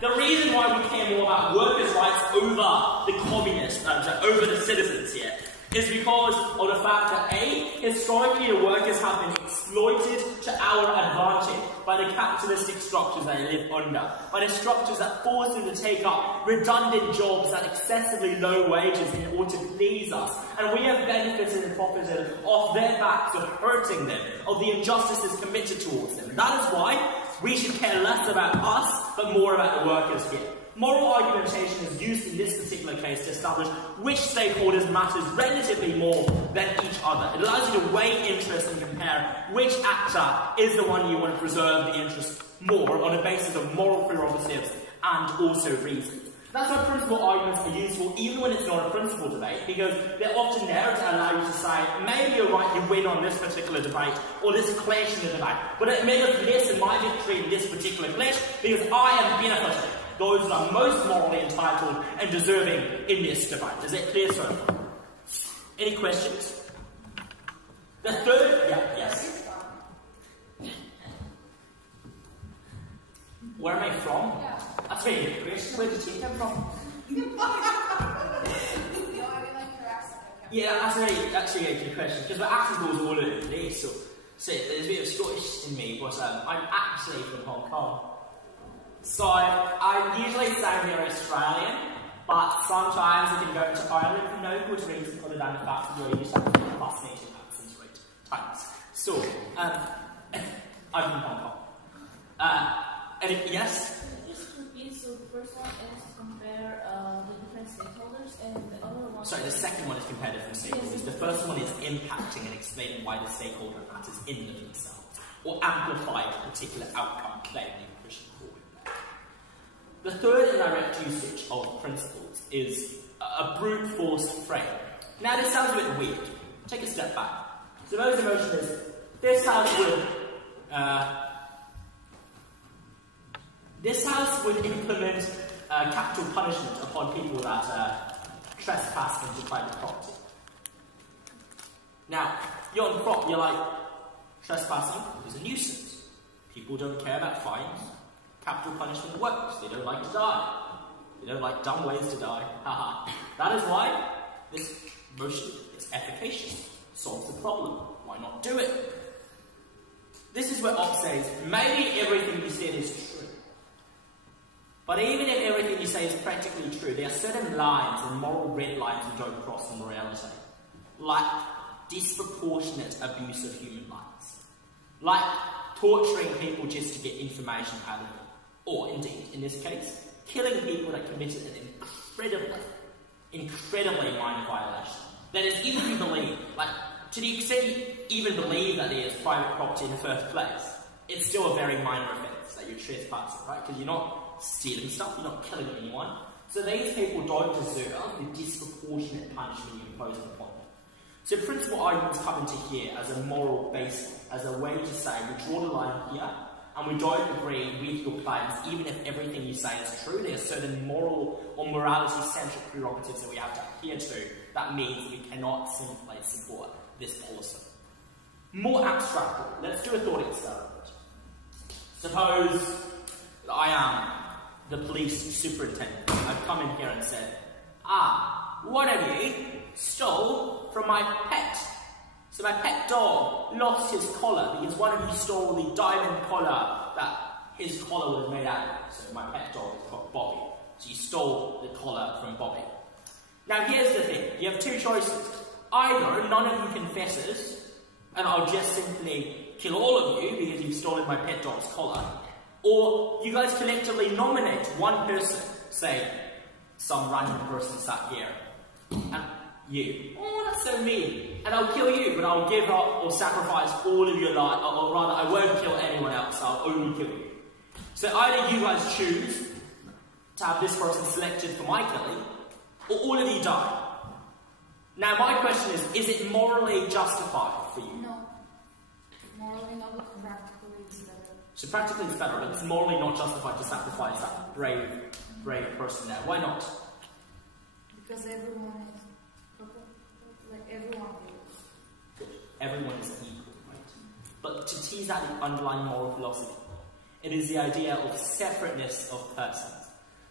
The reason why we care more about workers' rights over the communists, over the citizens here, is because of the fact that A, historically the workers have been exploited to our advantage by the capitalistic structures they live under, by the structures that force them to take up redundant jobs at excessively low wages in order to please us, and we have benefited and profited off their backs of hurting them, of the injustices committed towards them. That is why we should care less about us, but more about the workers here. Moral argumentation is used in this particular case to establish which stakeholders matters relatively more than each other. It allows you to weigh interests and compare which actor is the one you want to preserve the interest more on the basis of moral prerogatives and also reasons. That's why principle arguments are useful even when it's not a principle debate, because they're often there to allow you to say, maybe you're right, you win on this particular debate, or this clash in the debate, but it matters less in my victory in this particular clash, because I am benefiting those that are most morally entitled and deserving in this debate. Is that clear so far? Any questions? The third, yes. Where am I from? That's a very good question. Where did you come from? Yeah, that's actually a good question, because my accent goes all over the place, so there's a bit of Scottish in me, but I'm actually from Hong Kong. So I usually sound here Australian, but sometimes I can go into Ireland for no good reason other than the fact that you're used to having fascinating accents right times. So, I'm from Hong Kong. And yes? Just repeat, so the first one is to compare the different stakeholders, and the other one... Sorry, the second one is compare different stakeholders. Yes. The first one is impacting and explaining why the stakeholder matters in and of themselves, or amplify a particular outcome claim you're pushing forward. The third indirect usage of principles is a brute force frame. Now this sounds a bit weird. Take a step back. Suppose the motion is, this house would implement capital punishment upon people that trespass into private property. Now, you're on the prop, you're like, trespassing is a nuisance. People don't care about fines. Capital punishment works. They don't like to die. They don't like dumb ways to die. Haha. That is why this motion is efficacious. Solves the problem. Why not do it? This is where Opp says, maybe everything you said is true. But even if everything you say is practically true, there are certain lines and moral red lines you don't cross in reality. Like disproportionate abuse of human lives. Like torturing people just to get information out of them. Or, indeed, in this case, killing people that committed an incredibly minor violation. That is, even if you believe, like, to the extent you even believe that there is private property in the first place, it's still a very minor offence that you're trespassing, right? Because you're not stealing stuff, you're not killing anyone. So these people don't deserve the disproportionate punishment you impose upon them. So principal arguments come into here as a moral basis, as a way to say, we draw the line here, and we don't agree with your claims, even if everything you say is true. There are certain moral or morality-centric prerogatives that we have to adhere to. That means we cannot simply support this policy. More abstractly, let's do a thought experiment. Suppose that I am the police superintendent. I've come in here and said, one of you stole from my pet. So my pet dog lost his collar because one of you stole the diamond collar that his collar was made out of. So my pet dog is called Bobby. So you stole the collar from Bobby. Now here's the thing. You have two choices. Either none of you confesses, and I'll just simply kill all of you because you've stolen my pet dog's collar. Or you guys collectively nominate one person, say some random person sat here, and you. Oh, that's so mean. And I'll kill you, but I'll give up or sacrifice all of your life, or rather, I won't kill anyone else, I'll only kill you. So either you guys choose to have this person selected for my killing, or all of you die. Now my question is it morally justified for you? No. Morally not, but practically it's better. So practically it's better, but it's morally not justified to sacrifice that brave person there. Why not? Because everyone is everyone is. Everyone is equal, right? But to tease out the underlying moral philosophy, It is the idea of separateness of persons.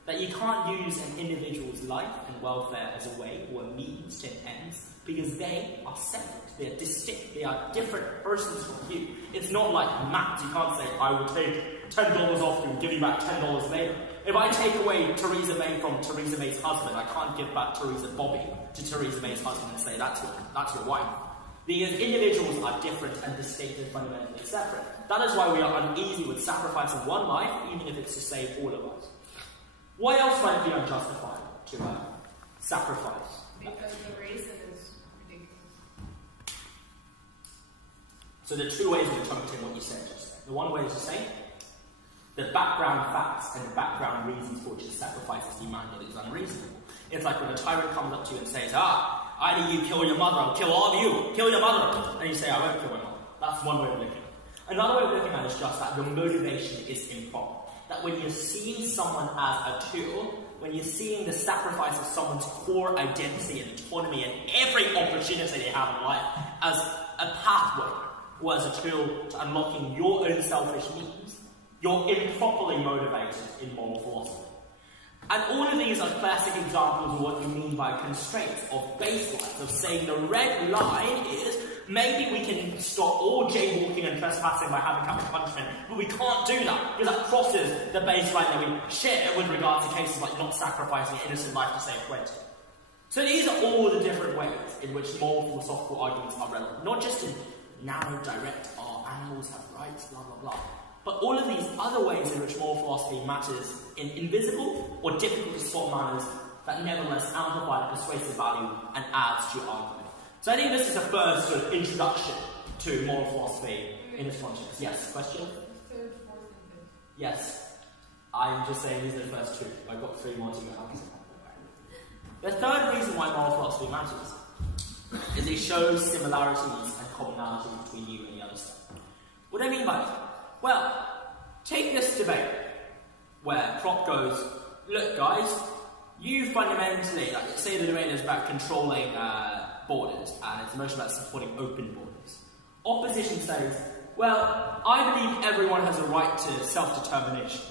That you can't use an individual's life and welfare as a way or a means to an end, because they are separate, they are distinct, they are different persons from you. It's not like maths. You can't say, I will take $10 off you and give you back $10 later. If I take away Theresa May from Theresa May's husband, I can't give back Theresa Bobby to Theresa May's husband and say, that's your wife. Because individuals are different and distinct and fundamentally separate. That is why we are uneasy with sacrificing one life, even if it's to save all of us. Why else might it be unjustified to sacrifice? Because the reason is ridiculous. So there are two ways of interpreting what you said just then. The one way is to say the background facts and the background reasons for which the sacrifice is demanded is unreasonable. It's like when a tyrant comes up to you and says, either you kill your mother or kill all of you, kill your mother. And you say, I won't kill my mother. That's one way of looking at it. Another way of looking at it is just that the motivation is improper. That when you're seeing someone as a tool, when you're seeing the sacrifice of someone's core identity and autonomy and every opportunity they have in life as a pathway or as a tool to unlocking your own selfish needs, you're improperly motivated in moral philosophy. And all of these are classic examples of what you mean by constraints, of baselines, of saying the red line is maybe we can stop all jaywalking and trespassing by having capital punishment, but we can't do that because that crosses the baseline that we share with regard to cases like not sacrificing an innocent life to save 20. So these are all the different ways in which moral philosophical arguments are relevant, not just in narrow, direct, animals have rights, blah, blah, blah. But all of these other ways in which moral philosophy matters in invisible or difficult to spot manners that nevertheless amplify the persuasive value and adds to your argument. So I think this is the first sort of introduction to moral philosophy in its context. Yes, question? Third, fourth, and fifth. Yes. I'm just saying these are the first two. I've got three more to go. The third reason why moral philosophy matters is it shows similarities and commonalities between you and the other side. What do I mean by that? Well, take this debate where Prop goes, look guys, you fundamentally, like, say the debate is about controlling borders and it's mostly about supporting open borders. Opposition says, well, I believe everyone has a right to self-determination.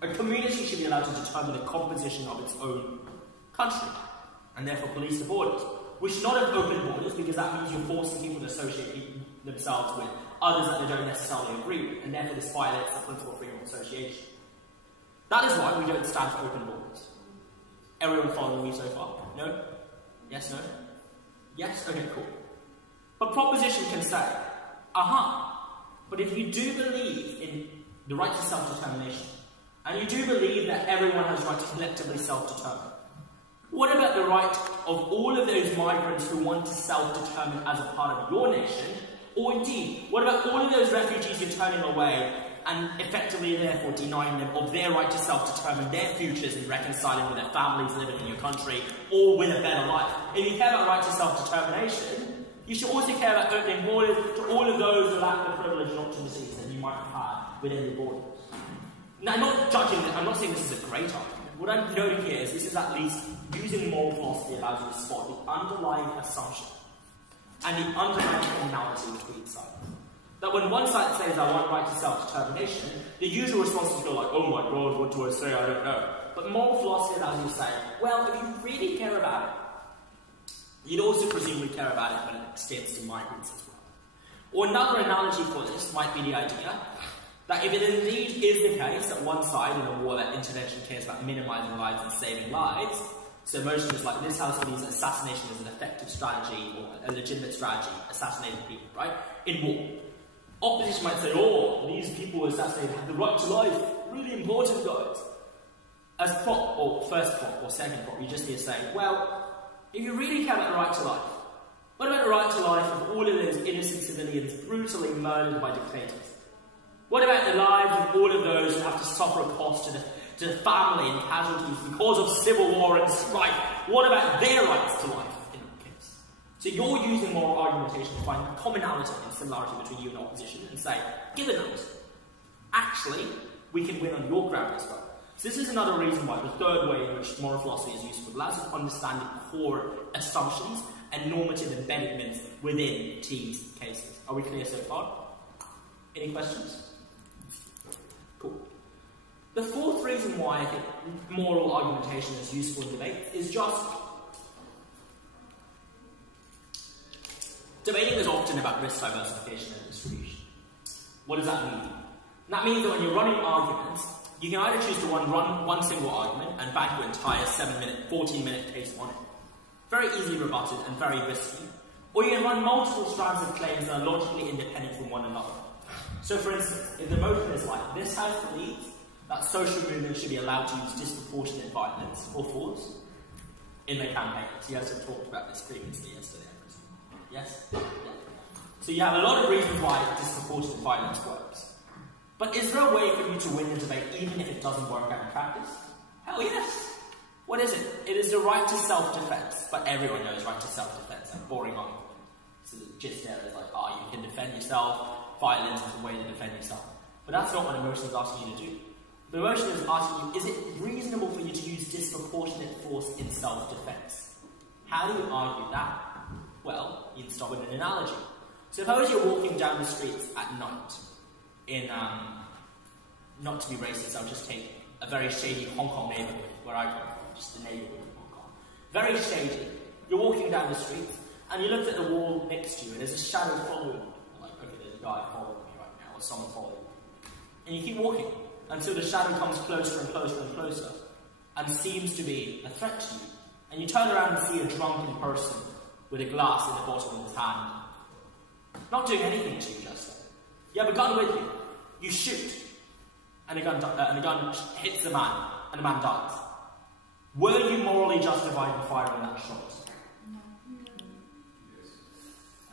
A community should be allowed to determine the composition of its own country and therefore police the borders. We should not have open borders because that means you're forcing people to associate themselves with others that they don't necessarily agree with, and therefore this violates the principle of freedom of association. That is why we don't stand for open borders. Everyone following me so far? No? Yes, no? Yes? Okay, cool. But proposition can say, but if you do believe in the right to self-determination, and you do believe that everyone has the right to collectively self-determine, what about the right of all of those migrants who want to self-determine as a part of your nation? Or indeed, what about all of those refugees you're turning away and effectively therefore denying them of their right to self-determine their futures and reconciling with their families living in your country or with a better life? If you care about right to self-determination, you should also care about opening borders to all of those who lack the privilege and opportunities that you might have had within the borders. Now, I'm not judging, I'm not saying this is a great argument. What I'm noting here is this is at least using moral philosophy allows you to spot the underlying assumption and the underlying commonality between sides. That when one side says, I want right to self-determination, the usual response is go like, oh my god, what do I say? I don't know. But moral philosophy allows you to say, well, if you really care about it, you'd also presumably care about it when it extends to migrants as well. Or another analogy for this might be the idea that if it indeed is the case that one side in a war that intervention cares about minimizing lives and saving lives, so motion is like this house believes assassination is an effective strategy or a legitimate strategy, assassinating people, right? In war. Opposition might say, oh, these people assassinated have the right to life. Really important, guys. As prop, or first prop, or second prop, you just hear saying, well, if you really care about the right to life, what about the right to life of all of those innocent civilians brutally murdered by dictators? What about the lives of all of those who have to suffer a cost to the family and casualties because of civil war and strife? What about their rights to life in that case? So you're using moral argumentation to find commonality and similarity between you and opposition and say, given that, actually, we can win on your ground as well. So this is another reason why the third way in which moral philosophy is useful. It allows you to understand the core assumptions and normative embedments within these cases. Are we clear so far? Any questions? Cool. The fourth reason why I think moral argumentation is useful in debate is just debating is often about risk diversification and distribution. What does that mean? That means that when you're running arguments, you can either choose to run one single argument and bank your entire 7-minute, 14-minute case on it. Very easily rebutted and very risky. Or you can run multiple strands of claims that are logically independent from one another. So for instance, if the motion is like, this House believes that social movements should be allowed to use disproportionate violence or force in their campaigns. You guys have talked about this previously yesterday. Yes? Yeah. So you have a lot of reasons why disproportionate violence works. But is there a way for you to win the debate even if it doesn't work out in practice? Hell yes! What is it? It is the right to self-defense. But everyone knows right to self-defense. Like boring argument. So the gist there is like, you can defend yourself. Violence is a way to defend yourself. But that's not what the motion is asking you to do. The motion is asking you, is it reasonable for you to use disproportionate force in self-defense? How do you argue that? Well, you can start with an analogy. Suppose you're walking down the streets at night in, not to be racist, I'll just take a very shady Hong Kong neighborhood where I come from, just the neighborhood of Hong Kong. Very shady. You're walking down the street and you look at the wall next to you and there's a shadow following you. You're like, okay, there's a guy following me right now, or someone following me. And you keep walking until the shadow comes closer and closer and closer and seems to be a threat to you. And you turn around and see a drunken person with a glass in the bottom of his hand. Not doing anything to you just then. You have a gun with you. You shoot. And the gun hits the man. And the man dies. Were you morally justified in firing that shot? No.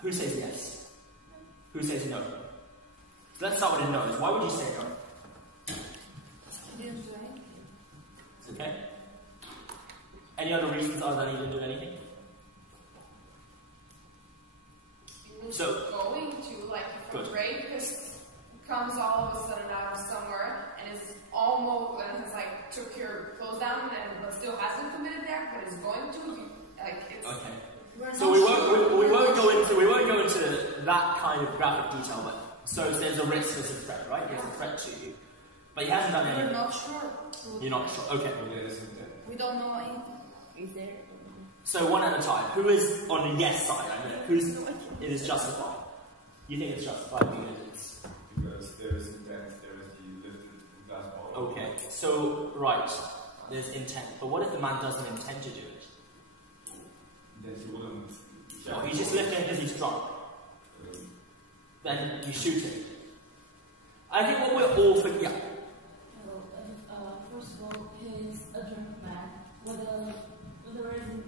Who says yes? Who says no? So let's start with a no. Why would you say no? He didn't do anything. It's okay. Any other reasons other than he didn't do anything? So, going to, like, afraid because it comes all of a sudden out of somewhere and is almost, and it's like, took your clothes down and but still hasn't committed there, but is going to, like, it's... Okay. So we won't go into that kind of graphic detail, but so there's a risk, there's a threat, right? There's a threat to you. But he hasn't done anything. We're not sure. You're not sure. Okay. We don't know anything. Is there? So one at a time. Who is on the yes side? I mean, it is justified. You think it's justified because there is intent, there is the lifted glass bottle. Okay. So right, there's intent. But what if the man doesn't intend to do it? Then he wouldn't. No, he's just lifting it because he's drunk. Then you shoot him. I think what we're all for, yeah. First of all, he's a drunk man with a resin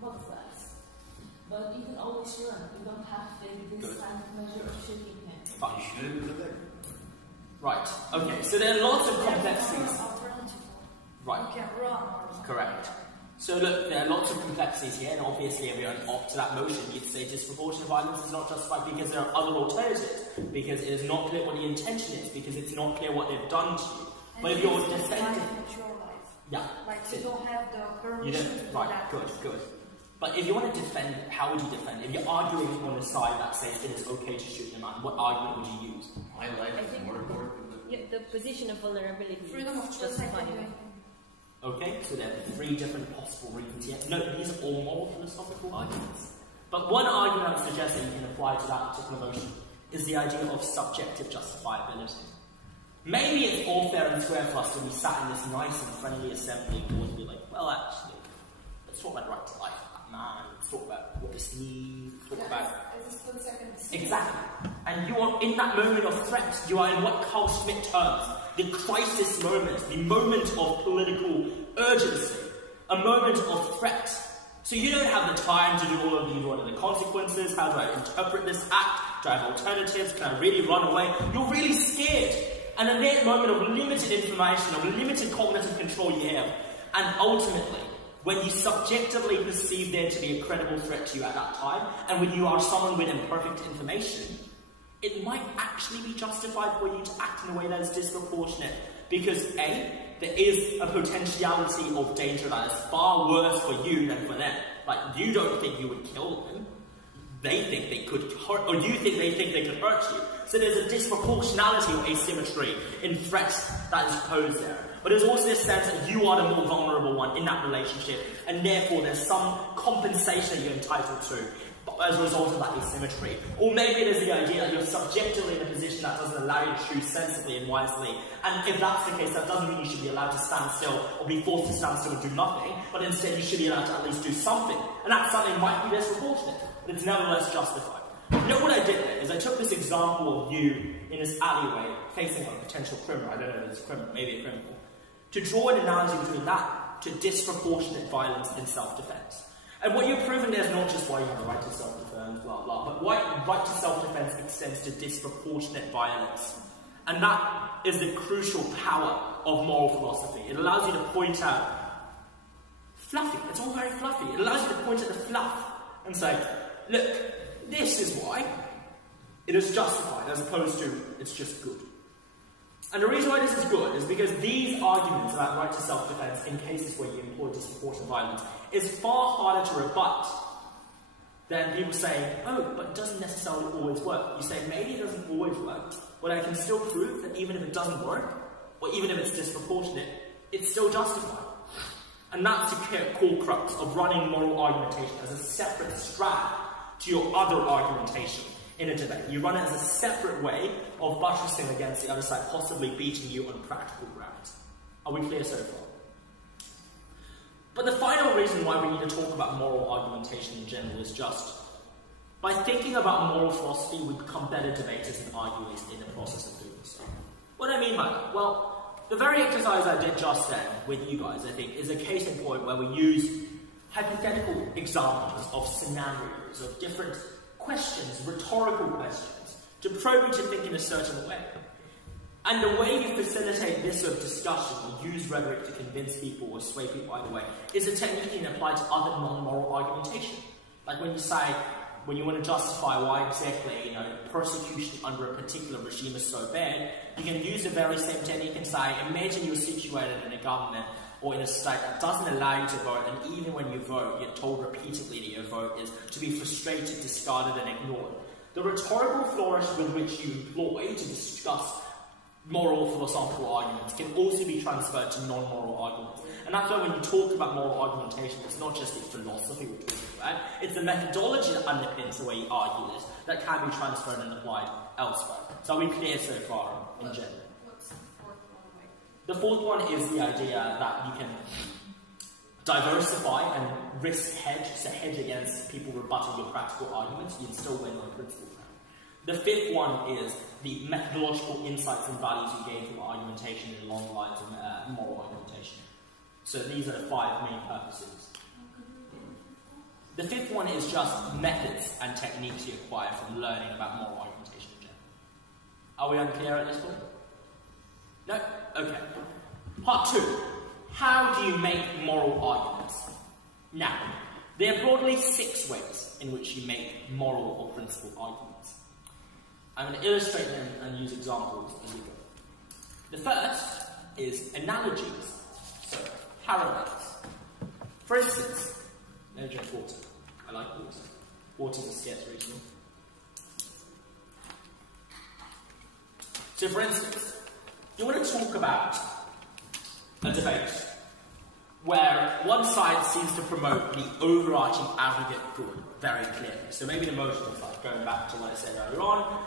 bottle glass. But you can always learn. You don't have to take this kind of measure of shooting him. Fine. Right. Okay. So there are lots of complexities. Right. You can run. Correct. So look, there are lots of complexities here, and obviously if you're opt to that motion, you'd say disproportionate violence is not justified because there are other alternatives, because it is not clear what the intention is, because it's not clear what they've done to you. And but if you're defending... Yeah. Like you don't have the permission to do right, that. good. But if you want to defend it, how would you defend it? If you're arguing on the side that says it is okay to shoot the man, what argument would you use? My life is more important than the position of vulnerability. Freedom of choice. Okay, so there are 3 different possible reasons here. No, these are all moral philosophical arguments. But one argument I would suggest that you can apply to that particular motion is the idea of subjective justifiability. Maybe it's all fair and square for us to be sat in this nice and friendly assembly and be like, well, actually, let's talk about the right to life of that man, let's talk about what this needs, talk about... Exactly. And you are in that moment of threat, you are in what Carl Schmitt terms the crisis moment, the moment of political urgency, a moment of threat. So you don't have the time to do all of these, what are the consequences, how do I interpret this act, do I have alternatives, can I really run away? You're really scared. And in that moment of limited information, of limited cognitive control you have, and ultimately, when you subjectively perceive there to be a credible threat to you at that time, and when you are someone with imperfect information, it might actually be justified for you to act in a way that is disproportionate. Because A, there is a potentiality of danger that is far worse for you than for them. Like, you don't think you would kill them. They think they could hurt, or you think they could hurt you. So there's a disproportionality or asymmetry in threats that is posed there. But there's also this sense that you are the more vulnerable one in that relationship, and therefore there's some compensation that you're entitled to as a result of that asymmetry. Or maybe there's the idea that you're subjectively in a position that doesn't allow you to choose sensibly and wisely, and if that's the case, that doesn't mean you should be allowed to stand still or be forced to stand still and do nothing, but instead you should be allowed to at least do something. And that something might be disproportionate, but it's nevertheless justified. You know what I did there is I took this example of you in this alleyway facing a potential criminal, I don't know if it's a criminal, maybe a criminal, to draw an analogy between that to disproportionate violence in self-defense. And what you're proving there is not just why you have a right to self-defense, blah, blah, but why right to self-defense extends to disproportionate violence. And that is the crucial power of moral philosophy. It allows you to point out fluffy, it's all very fluffy. It allows you to point at the fluff and say, look, this is why it is justified, as opposed to it's just good. And the reason why this is good is because these arguments about right to self-defense in cases where you employ disproportionate violence is far harder to rebut than people saying, oh, but it doesn't necessarily always work. You say, maybe it doesn't always work, but I can still prove that even if it doesn't work, or even if it's disproportionate, it's still justified. And that's the core crux of running moral argumentation as a separate strand to your other argumentation in a debate. You run it as a separate way of buttressing against the other side, possibly beating you on practical grounds. Are we clear so far? But the final reason why we need to talk about moral argumentation in general is just, by thinking about moral philosophy, we become better debaters and arguers in the process of doing so. What do I mean by that? Well, the very exercise I did just then with you guys, I think, is a case in point where we use hypothetical examples of scenarios, of different questions, rhetorical questions, to probe you to think in a certain way. And the way you facilitate this sort of discussion, or use rhetoric to convince people or sway people either way, is a technique you can apply to other non-moral argumentation. Like when you say, when you want to justify why exactly, persecution under a particular regime is so bad, you can use the very same technique and say, imagine you're situated in a government or in a state that doesn't allow you to vote, and even when you vote, you're told repeatedly that your vote is to be frustrated, discarded, and ignored. The rhetorical flourish with which you employ to discuss moral philosophical arguments can also be transferred to non-moral arguments. And that's why when you talk about moral argumentation, it's not just the philosophy we're talking about, it's the methodology that underpins the way you argue this that can be transferred and applied elsewhere. So are we clear so far in general? What's the fourth one like? The fourth one is the idea that you can diversify and risk hedge, so hedge against people rebutting your practical arguments, you can still win on a principle ground. The fifth one is the methodological insights and values you gain from argumentation along the lines of moral argumentation. So these are the five main purposes. The fifth one is just methods and techniques you acquire from learning about moral argumentation in general. Are we unclear at this point? No? Okay. Part 2. How do you make moral arguments? Now, there are broadly 6 ways in which you make moral or principle arguments. I'm going to illustrate them and use examples as we go. The first is analogies, so parallels. For instance, let me drink water. I like water. Water's a scarce resource. So for instance, you want to talk about a debate where one side seems to promote the overarching aggregate good very clearly. So maybe the motion is like, going back to what I said earlier on,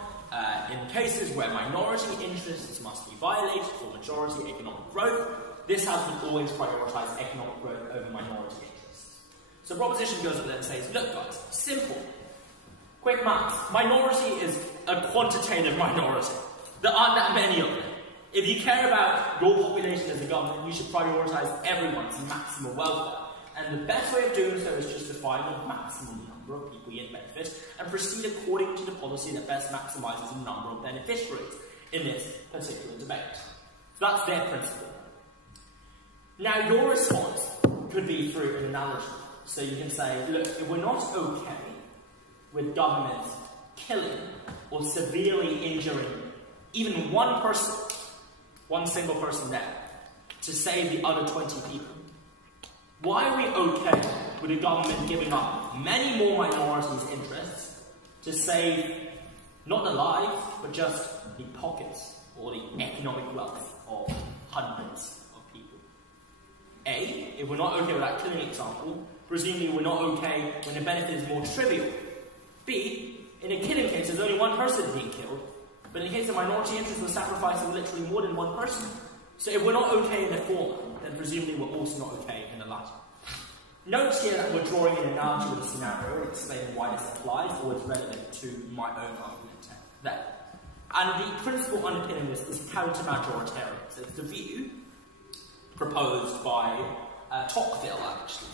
in cases where minority interests must be violated for majority economic growth, this has been always prioritized economic growth over minority interests. So proposition goes up there and says, look guys, simple, quick maths, minority is a quantitative minority. There aren't that many of them. If you care about your population as a government, you should prioritize everyone's maximum welfare. And the best way of doing so is just to find the maximum number of people you benefit and proceed according to the policy that best maximizes the number of beneficiaries in this particular debate. So that's their principle. Now your response could be through an analogy. So you can say, look, if we're not okay with governments killing or severely injuring even one person, one single person there, to save the other 20 people, why are we okay with the government giving up many more minorities' interests to save Not the lives, but just the pockets or the economic wealth of hundreds of people. A, if we're not okay with that killing example, presumably we're not okay when the benefit is more trivial. B, in a killing case, there's only one person being killed, but in the case of minority interests, we're sacrificing literally more than one person. So if we're not okay in the former, then presumably we're also not okay in the latter. Note here that we're drawing an analogy with a scenario and explaining why this applies or is relevant to my own argument there. And the principle underpinning this is counter-majoritarian. So it's the view proposed by Tocqueville, actually.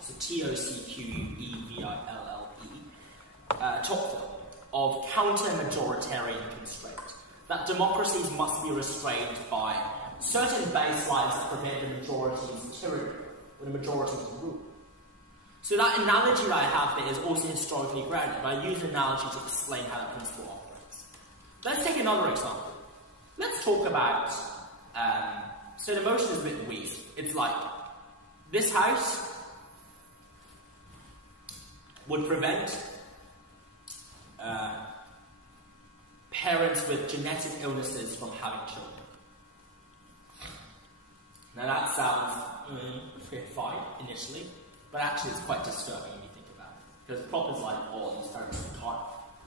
So Tocqueville, Tocqueville, of counter-majoritarian constraint. That democracies must be restrained by certain baselines that prevent the majority's tyranny, or the majority's rule. So that analogy that I have there is also historically grounded, but I use an analogy to explain how that principle operates. Let's take another example. Let's talk about, so the motion is a bit weird. It's like, this house would prevent parents with genetic illnesses from having children. Now that sounds fine initially, but actually it's quite disturbing when you think about it. Because Prop is like, oh, these parents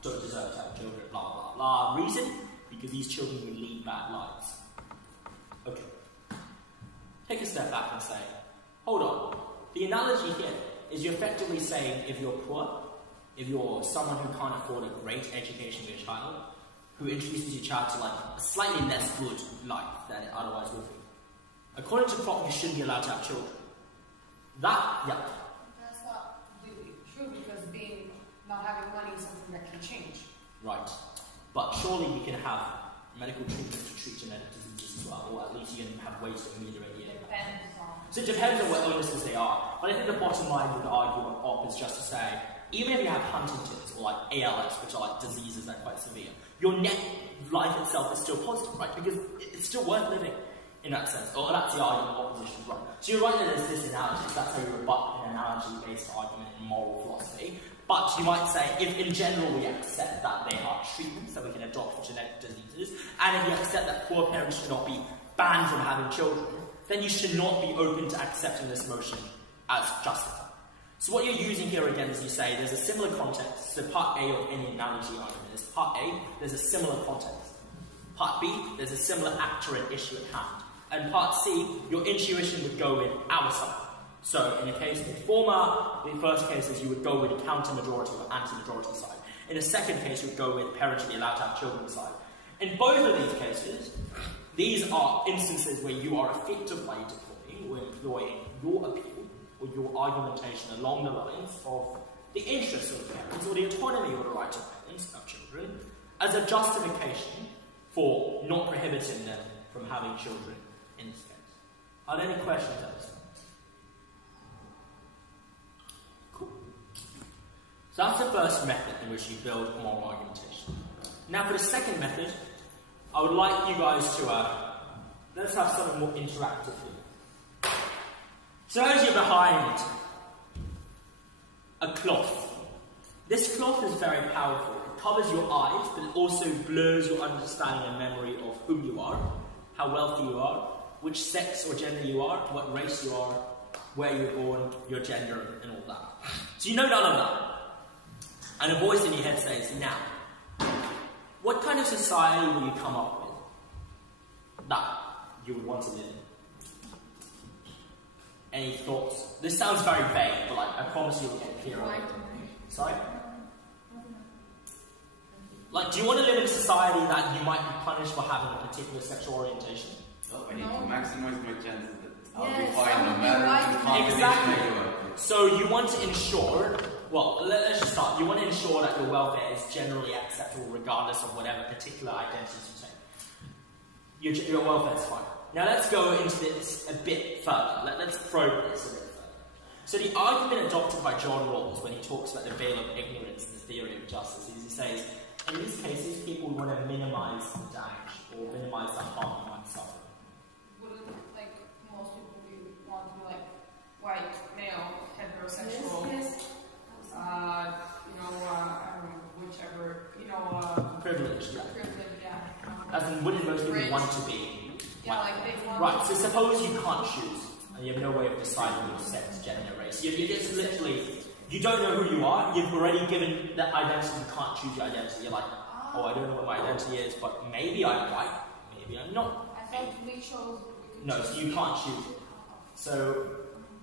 don't deserve to have children, blah, blah, blah. Reason? Because these children will lead bad lives. Okay. Take a step back and say, hold on. The analogy here is you're effectively saying if you're poor, if you're someone who can't afford a great education for your child, who introduces your child to like a slightly less good life than it otherwise would be. According to Prop, you shouldn't be allowed to have children. That, yeah. That's not completely true because not having money is something that can change. Right. But surely you can have medical treatments to treat genetic diseases as well, or at least you can have ways to ameliorate the impact. So it depends on what illnesses they are. But I think the bottom line with the argument of is just to say, even if you have Huntington's or like ALS, which are like diseases that are quite severe, your net life itself is still positive, right? Because it's still worth living in that sense. Or that's the argument of opposition, right? So you're right that there's this analogy, so that's how you rebut an analogy-based argument in moral philosophy. But you might say, if in general we accept that there are treatments that we can adopt for genetic diseases, and if you accept that poor parents should not be banned from having children, then you should not be open to accepting this motion as justified. So what you're using here again is you say there's a similar context. So part A of any analogy argument is part A, there's a similar context. Part B, there's a similar actor and issue at hand. And part C, your intuition would go with our side. So in the case of the first cases you would go with the counter-majority or anti-majority side. In the second case you would go with parents should be allowed to have children side. In both of these cases, these are instances where you are effectively deploying or employing your appeal or your argumentation along the lines of the interests of parents or the autonomy or the right of parents of children as a justification for not prohibiting them from having children in this case. Are there any questions at this point? Cool. So that's the first method in which you build moral argumentation. Now for the second method, I would like you guys to, let's have something more interactive here. Suppose you're behind a cloth. This cloth is very powerful. It covers your eyes, but it also blurs your understanding and memory of whom you are, how wealthy you are, which sex or gender you are, what race you are, where you're born, your gender, and all that. So you know none of that. And a voice in your head says, now, what kind of society will you come up with that you would want to live in? Any thoughts? This sounds very vague, but like, I promise you'll get clearer. Sorry? Like, do you want to live in a society that you might be punished for having a particular sexual orientation? Well, I need to maximize my chances that I'll be fine no matter the combination. Exactly. So you want to ensure, well, let's just start. You want to ensure that your welfare is generally acceptable regardless of whatever particular identities you take. Your welfare is fine. Now let's go into this a bit further. Let's probe this a bit further. So the argument adopted by John Rawls when he talks about the veil of ignorance and the theory of justice is he says, in these cases, people want to minimize the damage or minimize the harm you might suffer. Wouldn't, like, most people want to be, like, white, male, heterosexual, Yes. I don't know, whichever, want to be. Yeah, like they want. Right, so suppose you can't choose, and you have no way of deciding your sex, gender, race. You just literally, you don't know who you are, you've already given that identity, you can't choose your identity. You're like, oh, I don't know what my identity is, but maybe I'm white, maybe I'm not. I thought we chose. No, so you can't choose it. So,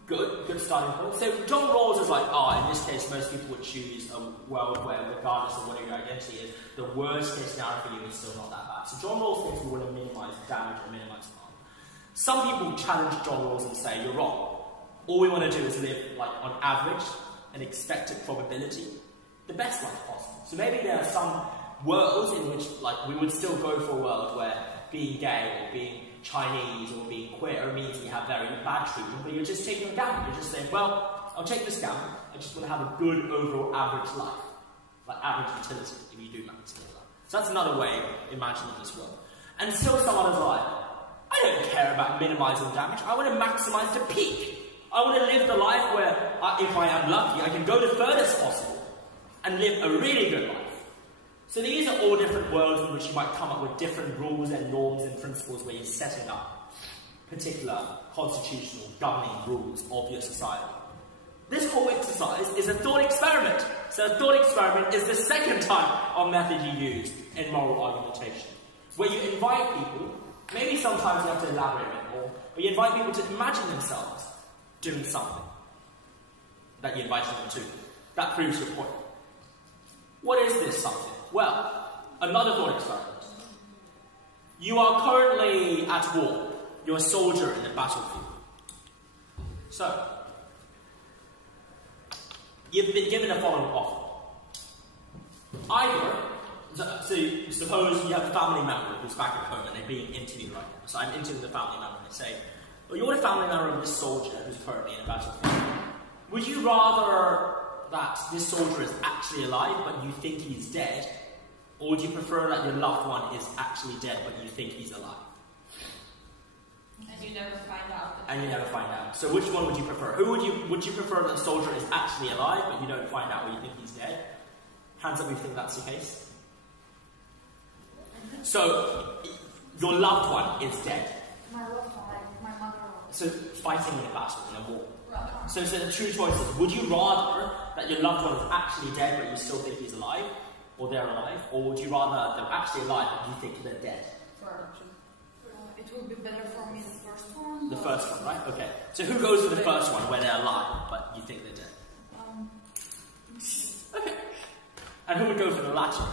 good starting point. So John Rawls is like, in this case, most people would choose a world where, regardless of what your identity is, the worst case scenario for you is still not that bad. So John Rawls thinks we want to minimize damage and minimize harm. Some people challenge John Rawls and say, you're wrong. All we want to do is live, like, on average, an expected probability, the best life possible. So maybe there are some worlds in which, like, we would still go for a world where being gay or being Chinese or being queer means you have very bad treatment, but you're just taking a gamble. You're just saying, well, I'll take this gamble. I just want to have a good overall average life, like average utility, if you do maths like that. So that's another way of imagining this world. And still someone is like, I don't care about minimizing damage. I want to maximize the peak. I want to live the life where, if I am lucky, I can go the furthest possible and live a really good life. So these are all different worlds in which you might come up with different rules and norms and principles where you're setting up particular constitutional governing rules of your society. This whole exercise is a thought experiment. So a thought experiment is the second type of method you use in moral argumentation, where you invite people, maybe sometimes you have to elaborate a bit more, but you invite people to imagine themselves doing something that you invited them to. That proves your point. What is this something? Well, another thought experiment. You are currently at war. You're a soldier in the battlefield. So, you've been given a following offer. Either, so suppose you have a family member who's back at home and they're being interviewed right now. So I'm interviewing the family member and they say, well, you're the family member of this soldier who's currently in a battlefield. Would you rather that this soldier is actually alive but you think he's dead, or would you prefer that your loved one is actually dead but you think he's alive? And you never find out. And you never find out. So which one would you prefer? Would you prefer that the soldier is actually alive but you don't find out or you think he's dead? Hands up if you think that's the case. So your loved one is dead. My loved one, like my mother. So fighting in a battle, in a war. Right. So the two choices. Would you rather that your loved one is actually dead but you still think he's alive, or they're alive, or would you rather they're actually alive but you think they're dead? It would be better for me the first one. The first one, right? Okay. So who goes for the first one where they're alive but you think they're dead? Okay. And who would go for the latter?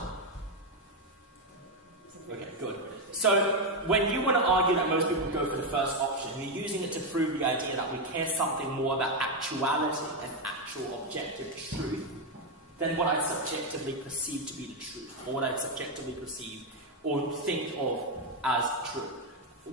Okay, good. So when you want to argue that most people go for the first option, you're using it to prove the idea that we care something more about actuality and actual objective truth than what I subjectively perceive to be the truth, or what I subjectively perceive or think of as true.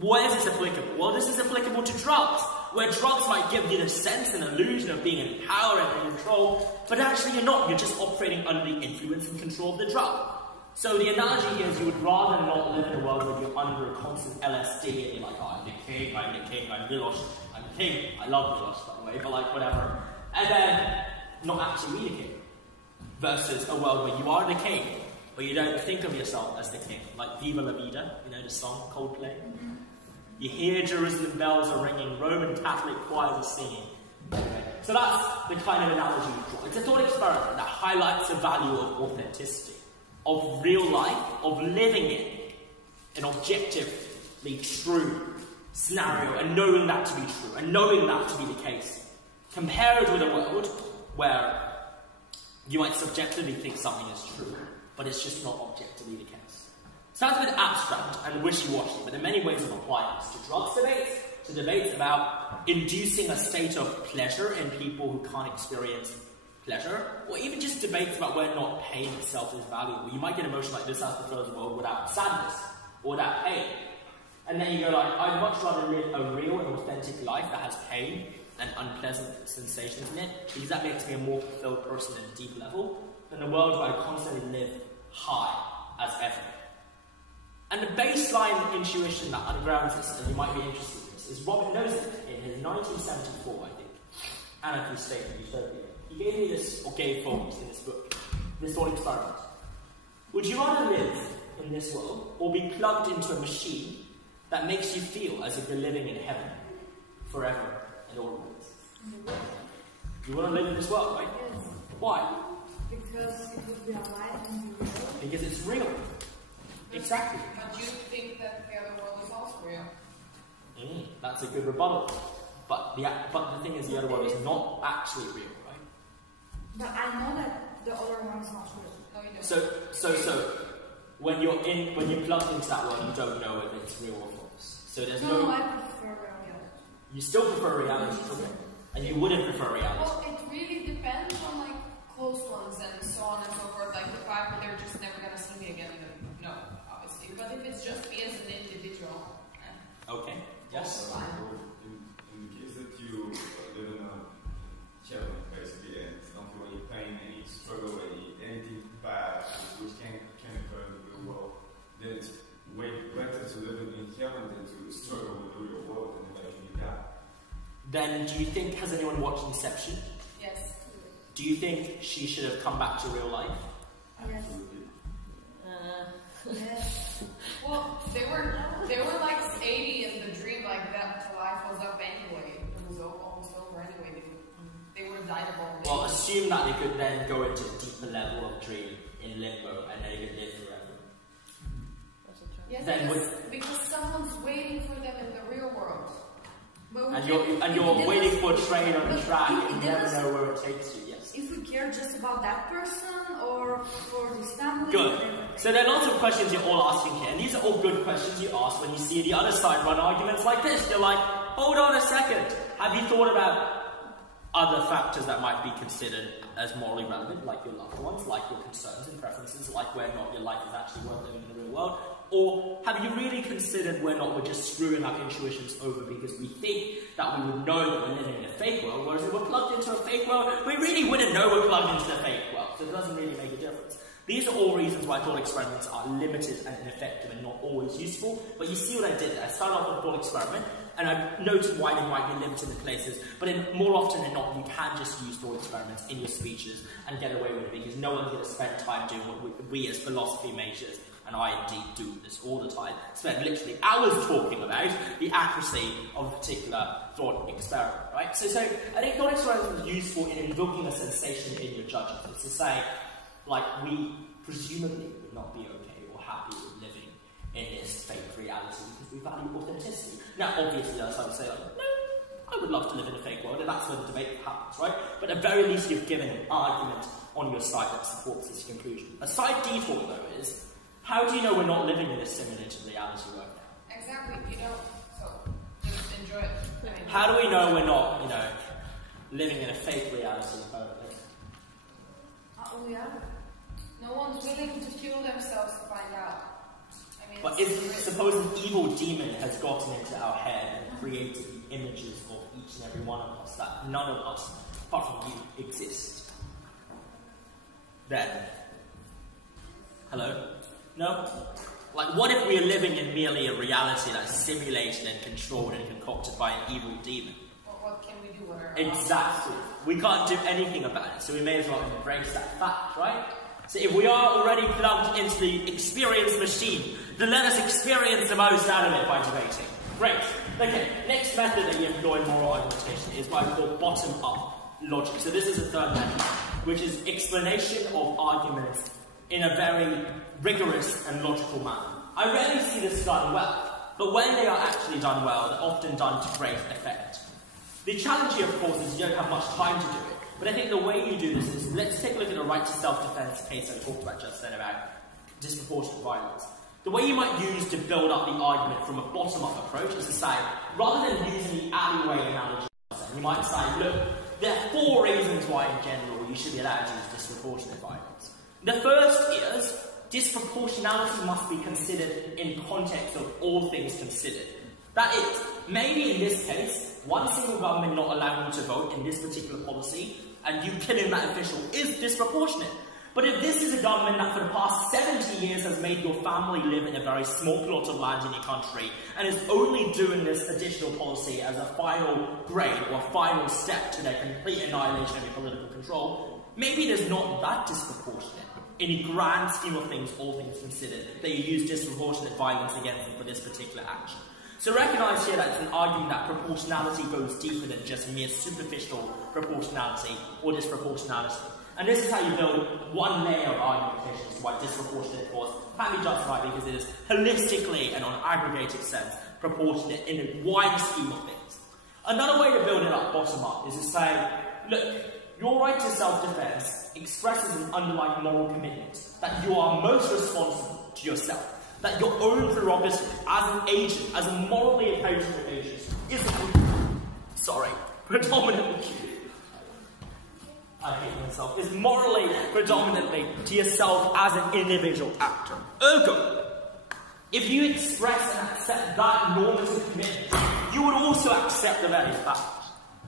Where is this applicable? Well, this is applicable to drugs, where drugs might give you the sense and illusion of being in power and in control, but actually you're not. You're just operating under the influence and control of the drug. So the analogy here is you would rather not live in a world where you're under a constant LSD and you're like, oh, I'm the king, I'm Milos, I'm the king. I love Milos, by the way, but like, whatever. And then not actually be the king. Versus a world where you are the king, but you don't think of yourself as the king. Like Viva La Vida, you know the song, Coldplay. You hear Jerusalem bells are ringing, Roman Catholic choirs are singing. Okay. So that's the kind of analogy we draw. It's a thought experiment that highlights the value of authenticity, of real life, of living in an objectively true scenario and knowing that to be true, and knowing that to be the case, compared with a world where you might subjectively think something is true, but it's just not objectively the case. So that's a bit abstract and wishy-washy, but there are many ways of applying this to drugs debates, to debates about inducing a state of pleasure in people who can't experience pleasure, or even just debates about whether or not pain itself is valuable. You might get emotional like this as prefers a world without sadness, or without pain. And then you go like, I'd much rather live a real and authentic life that has pain and unpleasant sensations in it, because that makes me a more fulfilled person at a deep level, than a world where I constantly live high as ever. And the baseline intuition that undergrounds this, and you might be interested in this, is Robert Nozick in his 1974, I think, Anarchy, State and Utopia. He gave me this, or gave folks in this book, this thought experiment. Would you rather live in this world, or be plugged into a machine that makes you feel as if you're living in heaven forever and always? You want to live in this world, right? Yes. Why? Because it would be alive and be real. Because it's real. Exactly. But you think that the other world is also real? That's a good rebuttal. But the thing is, the other world is not actually real, right? But I know that the other one is not real. No, you don't. So when you're plugged into that world, you don't know if it's real or false. So there's No, I prefer reality. You still prefer reality, okay? And you wouldn't prefer reality. Well, it really depends on like close ones and so on and so forth. Like the fact that they're just never gonna see me again, then no, obviously. But if it's just me as an individual, okay. Yes. In the case that you live in a challenge, basically, and it's not really pain, any struggle, anything bad which can occur in the real world, then it's way better to live in heaven than to struggle with the real world and eventually die. Then, do you think, has anyone watched Inception? yes. Do you think she should have come back to real life? Yes. Yes. Well, they were like 80 in the dream, like that life was up anyway. It was almost over anyway. They would have died of old age. Well, assume that they could then go into a deeper level of dream in limbo and they could live forever. Yes, Then because someone's waiting for them in the real world. And you're waiting for a train on the track and you never know where it takes you. Yes. If we care just about that person or for his family. Good. So there are lots of questions you're all asking here, and these are all good questions you ask when you see the other side run arguments like this. You're like, hold on a second. Have you thought about other factors that might be considered as morally relevant, like your loved ones, like your concerns and preferences, like whether or not your life is actually worth living in the real world? Or have you really considered whether or not we're just screwing our intuitions over because we think that we would know that we're living in a fake world, whereas if we're plugged into a fake world, we really wouldn't know we're plugged into the fake world, so it doesn't really make a difference. These are all reasons why thought experiments are limited and ineffective and not always useful, but you see what I did there. I started off with a thought experiment, and I noted why they might be limited in places, but more often than not, you can just use thought experiments in your speeches and get away with it, because no one's going to spend time doing what we as philosophy majors, and I indeed do this all the time, spend literally hours talking about the accuracy of a particular thought experiment, right? So I think thought experiments are useful in invoking a sensation in your judgment. It's to say, like, we presumably would not be okay or happy with living in this fake reality because we value authenticity. Now, obviously, I would say, like, no, I would love to live in a fake world, and that's where the debate happens, right? But at very least, you've given an argument on your side that supports this conclusion. A side detour, though, is, how do you know we're not living in a simulated reality right now? Exactly, you don't, so just enjoy it. I mean, how do we know we're not, living in a fake reality? We are. No one's willing to kill themselves to find out. I mean, But suppose an evil demon has gotten into our head and created the images of each and every one of us, that none of us, apart from you, exist. Then, hello? No? Like, what if we are living in merely a reality that's simulated and controlled and concocted by an evil demon? Well, what can we do with our Exactly. We can't do anything about it, so we may as well embrace that fact, right? So if we are already plugged into the experience machine, then let us experience the most out of it by debating. Great. Okay, next method that you employ moral argumentation is what I call bottom-up logic. So this is a third method, which is explanation of arguments in a very rigorous and logical manner. I rarely see this done well, but when they are actually done well, they're often done to great effect. The challenge here, of course, is you don't have much time to do it. But I think the way you do this is, let's take a look at the right to self-defense case I talked about just then about disproportionate violence. The way you might use to build up the argument from a bottom-up approach is to say, rather than using the alleyway analogy, you might say, look, there are 4 reasons why in general you should be allowed to use disproportionate violence. The first is, disproportionality must be considered in context of all things considered. That is, maybe in this case, one single government not allowing you to vote in this particular policy, and you killing that official is disproportionate. But if this is a government that for the past 70 years has made your family live in a very small plot of land in your country, and is only doing this additional policy as a final grade or a final step to their complete annihilation of your political control, maybe it is not that disproportionate. In the grand scheme of things, all things considered, that you use disproportionate violence against them for this particular action. So recognise here that it's an argument that proportionality goes deeper than just mere superficial proportionality or disproportionality. And this is how you build one layer of argumentation as to why disproportionate force can be justified, because it is holistically and on an aggregated sense proportionate in a wide scheme of things. Another way to build it up, bottom up, is to say, look, your right to self-defense expresses an underlying moral commitment that you are most responsible to yourself, that your own prerogative as an agent, as a morally opposing agent, is predominantly, I hate myself, is morally predominantly to yourself as an individual actor. Ergo, if you express and accept that normative commitment, you would also accept the very fact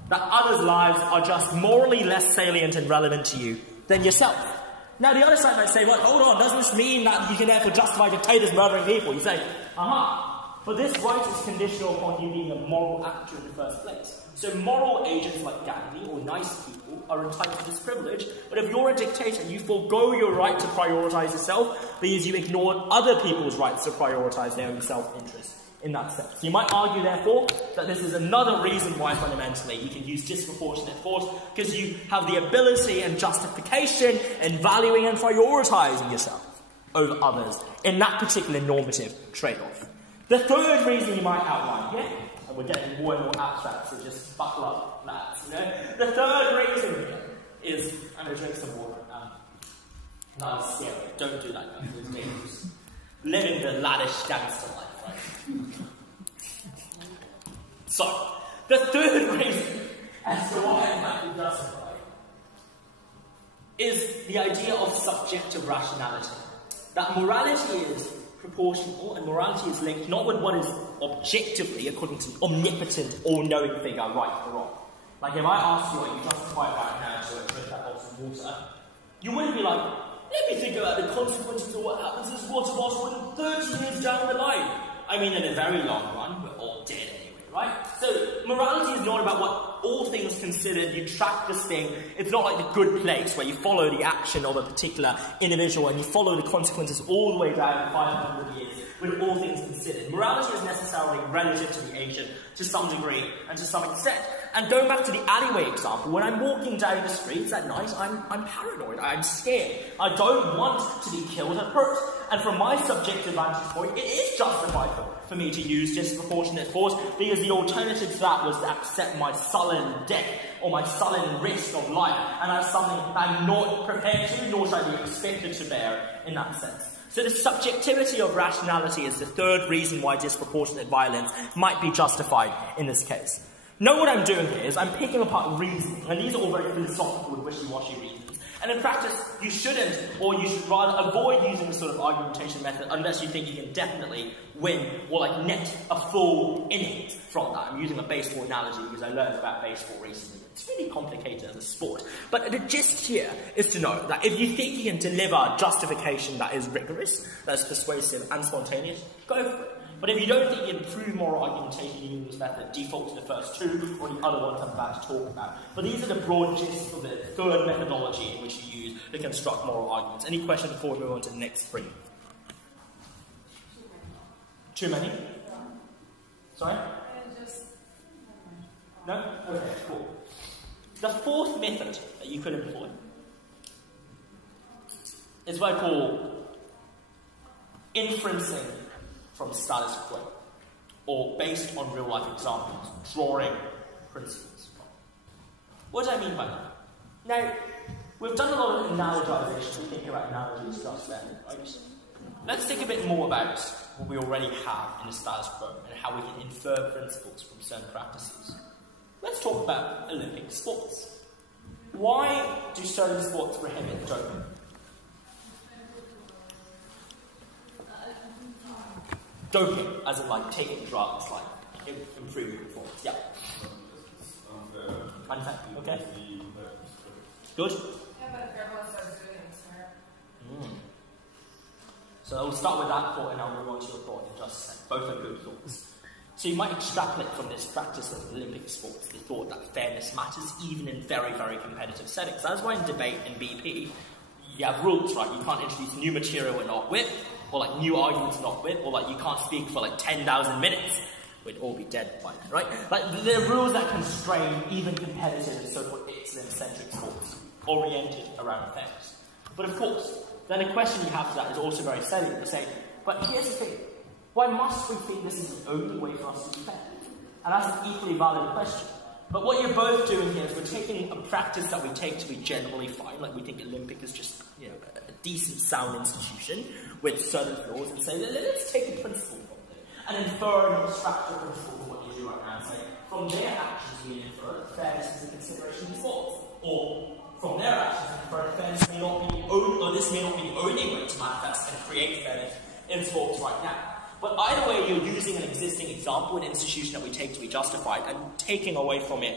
that others' lives are just morally less salient and relevant to you than yourself. Now, the other side might say, well, hold on, doesn't this mean that you can therefore justify dictators murdering people? You say, but this right is conditional upon you being a moral actor in the first place. So moral agents like Gandhi or nice people are entitled to this privilege, but if you're a dictator, you forego your right to prioritise yourself because you ignore other people's rights to prioritise their own self-interest in that sense. You might argue, therefore, that this is another reason why fundamentally you can use disproportionate force, because you have the ability and justification in valuing and prioritising yourself over others in that particular normative trade-off. The third reason you might outline here, and we're getting more and more abstract, so just buckle up, lads, you know. The third reason here is, I'm going to drink some water. No, it's scary. Don't do that, guys. It's dangerous. Living the laddish gangster life, right? So, the third reason as to why it might be justified is the idea of subjective rationality. That morality is proportional, and morality is linked not with what is objectively, according to the omnipotent, all-knowing figure, right or wrong. Like if I ask you, are you justified right now to drink that bottle of water, you wouldn't be like, let me think about the consequences of what happens to this water bottle in 30 years down the line. I mean, in a very long run, we're all dead anyway, right? So, morality is not about what all things considered, you track this thing. It's not like the good place where you follow the action of a particular individual and you follow the consequences all the way down 500 years with all things considered. Morality is necessarily relative to the agent to some degree and to some extent. And going back to the alleyway example, when I'm walking down the streets at night, I'm paranoid, I'm scared. I don't want to be killed or hurt. And from my subjective vantage point, it is justified for me to use disproportionate force, because the alternative to that was to accept my sullen death or my sullen risk of life, and that's something I'm not prepared to, nor should I be expected to bear in that sense. So the subjectivity of rationality is the third reason why disproportionate violence might be justified in this case. Know what I'm doing here is I'm picking apart reasoning, and these are all very philosophical and wishy-washy reasons. And in practice, you shouldn't, or you should rather avoid using this sort of argumentation method unless you think you can definitely win or like net a full innings from that. I'm using a baseball analogy because I learned about baseball recently. It's really complicated as a sport. But the gist here is to know that if you think you can deliver justification that is rigorous, that's persuasive and spontaneous, go for it. But if you don't think you improve moral argumentation using this method, default to the first two, or the other ones I'm about to talk about. But these are the broad gists of the third methodology in which you use to construct moral arguments. Any questions before we move on to the next three? Too many? Sorry? No? Okay, cool. The fourth method that you could employ is what I call inferencing from status quo, or based on real-life examples, drawing principles. What do I mean by that? Now, we've done a lot of analogization, we think about analogies just then, right? Let's think a bit more about what we already have in the status quo and how we can infer principles from certain practices. Let's talk about Olympic sports. Why do certain sports prohibit doping? Doping, as in like taking drugs, like improving performance. Yeah. Unfair. Okay. Good. Yeah, but if everyone starts doing it, it's fair. So I'll start with that thought and I'll move on to your thought in just a second. Both are good thoughts. So you might extrapolate from this practice of Olympic sports the thought that fairness matters even in very, very competitive settings. That's why in debate and BP, you have rules, right? You can't introduce new material we're not with, or like new arguments not with, or like you can't speak for like 10,000 minutes we'd all be dead by then, right? Like, there are rules that constrain even competitive and so-called excellence-centric sports, oriented around fairness. But of course, then the question you have to that is also very salient to say, but here's the thing, why must we think this is the only way for us to be fair? And that's an equally valid question. But what you're both doing here is we're taking a practice that we take to be generally fine, like we think Olympic is just, you know, a decent, sound institution with certain flaws, and say, let's take a principle from it, and infer and extract a principle from what you do right now, and say, from their actions we infer that fairness is a consideration in sports, or from their actions we infer that fairness may not be the only, or this may not be the only way to manifest and create fairness in sports right now. But either way, you're using an existing example, an institution that we take to be justified, and taking away from it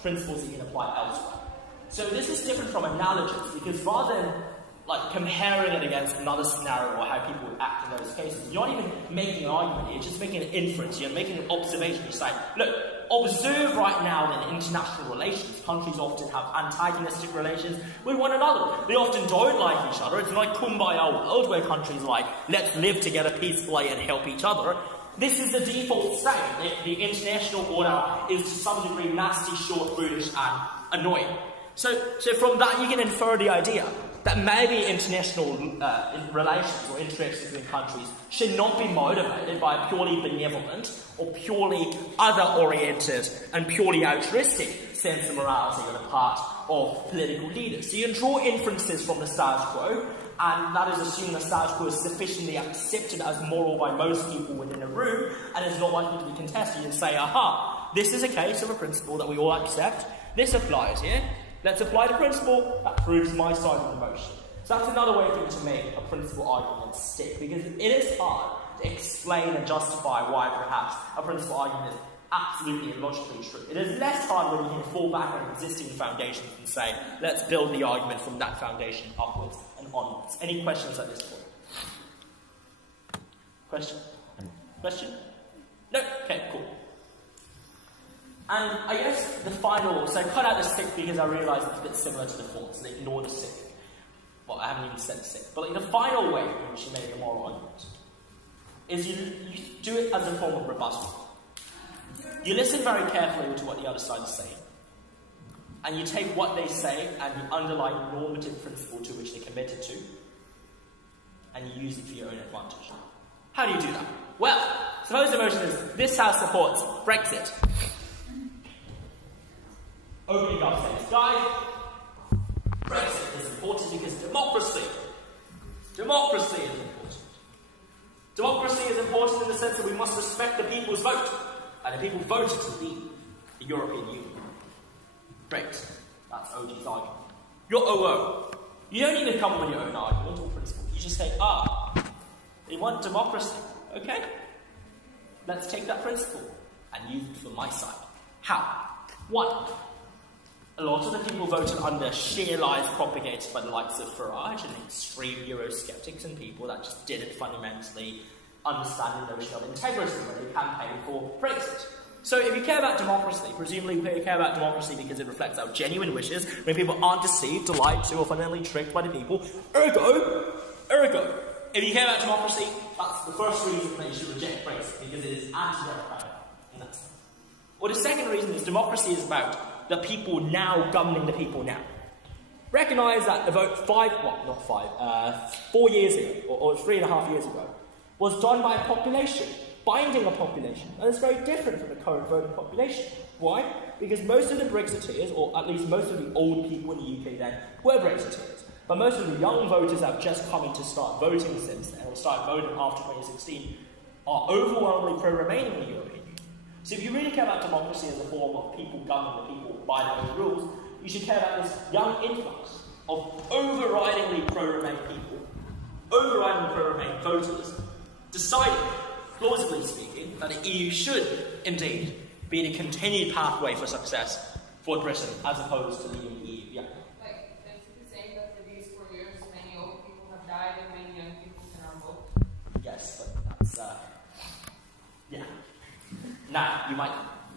principles that you can apply elsewhere. So this is different from analogies, because rather than like comparing it against another scenario or how people would act in those cases, you're not even making an argument, you're just making an inference, you're making an observation. You say, look, observe right now that in international relations, countries often have antagonistic relations with one another. They often don't like each other. It's like Kumbaya world where countries are like, let's live together peacefully and help each other. This is the default state. The international order is to some degree nasty, short, brutish, and annoying. So from that you can infer the idea that maybe international relations or interests between countries should not be motivated by a purely benevolent or purely other-oriented and purely altruistic sense of morality on the part of political leaders. So you draw inferences from the status quo, and that is assuming the status quo is sufficiently accepted as moral by most people within a room and is not likely to be contested. You say, aha, this is a case of a principle that we all accept. This applies here. Let's apply the principle that proves my side of the motion. So that's another way for you to make a principle argument stick, because it is hard to explain and justify why perhaps a principle argument is absolutely and logically true. It is less hard when you can fall back on existing foundations and say, let's build the argument from that foundation upwards and onwards. Any questions at this point? Question? Question? No? Okay, cool. And I guess the final, so I cut out the sick because I realised it's a bit similar to the fourth, so ignore the sick. Well, I haven't even said sick. But like, the final way in which you make a moral argument is you do it as a form of rebuttal. You listen very carefully to what the other side is saying, and you take what they say and the underlying normative principle to which they're committed to, and you use it for your own advantage. How do you do that? Well, suppose the motion is, this House supports Brexit. Opening up says, guys, Brexit is important because democracy is important. Democracy is important in the sense that we must respect the people's vote, and the people voted to leave the European Union. Brexit. That's OG's argument. You're OO. You don't even come up with your own argument or principle. You just say, they want democracy. Okay? Let's take that principle and use it for my side. How? One, a lot of the people voted under sheer lies propagated by the likes of Farage and extreme Eurosceptics and people that just didn't fundamentally understand the notion of integrity when they campaigned for Brexit. So if you care about democracy, presumably you care about democracy because it reflects our genuine wishes when people aren't deceived, lied to, or fundamentally tricked by the people. Ergo, if you care about democracy, that's the first reason that you should reject Brexit, because it is anti-democratic in that sense. Or the second reason is democracy is about the people now governing the people now. Recognise that the vote 4 years ago, or 3.5 years ago, was done by a population, binding a population, and it's very different from the current voting population. Why? Because most of the Brexiteers, or at least most of the old people in the UK then, were Brexiteers. But most of the young voters that have just come in to start voting since then, or started voting after 2016, are overwhelmingly pro-remaining in the European Union. So if you really care about democracy as a form of people governing the people by their own rules, you should care about this young influx of overridingly pro-Remain people, overridingly pro-Remain voters, deciding, plausibly speaking, that the EU should indeed be the continued pathway for success for Britain as opposed to leaving the EU. Yeah. Like, basically saying that for these 4 years, many old people have died and many young people cannot vote. Yes, but that's, yeah. Now, you might,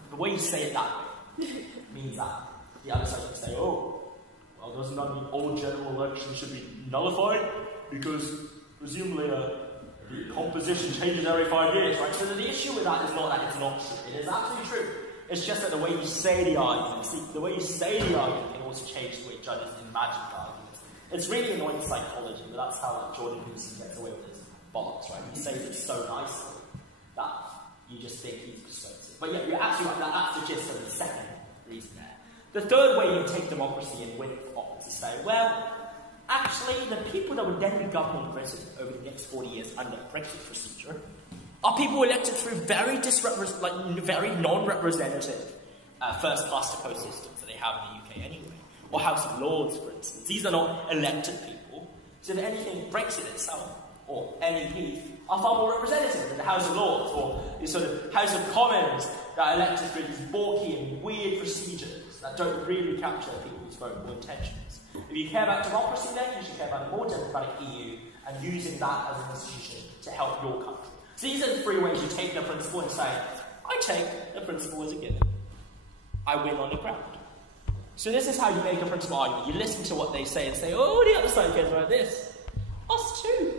the way you say it that way means that the other side can say, oh, well, doesn't that mean all general elections should be nullified? Because presumably the composition changes every 5 years, right? So the issue with that is not that it's not true. It is absolutely true. It's just that the way you say the argument, the way you say the argument can also change the way judges imagine the argument. It's really annoying psychology, but that's how Jordan Peterson gets away with his bollocks, right? He says it so nicely that you just think he's persuasive. But yeah, you're absolutely right. That's the gist of the second reason there. The third way you take democracy and win is to say, well, actually, the people that would then be governing Britain over the next 40 years under Brexit procedure are people elected through very very non-representative first past the post systems that they have in the UK anyway, or House of Lords, for instance. These are not elected people. So if anything, Brexit itself or MEPs are far more representative than the House of Lords or the sort of House of Commons that are elected through these bulky and weird procedures that don't really capture people's vote intentions. If you care about democracy, then you should care about a more democratic EU and using that as an institution to help your country. So these are the three ways you take the principle and say, I take the principle as a given. I win on the ground. So this is how you make a principle argument. You listen to what they say and say, oh, the other side cares about this. Us too.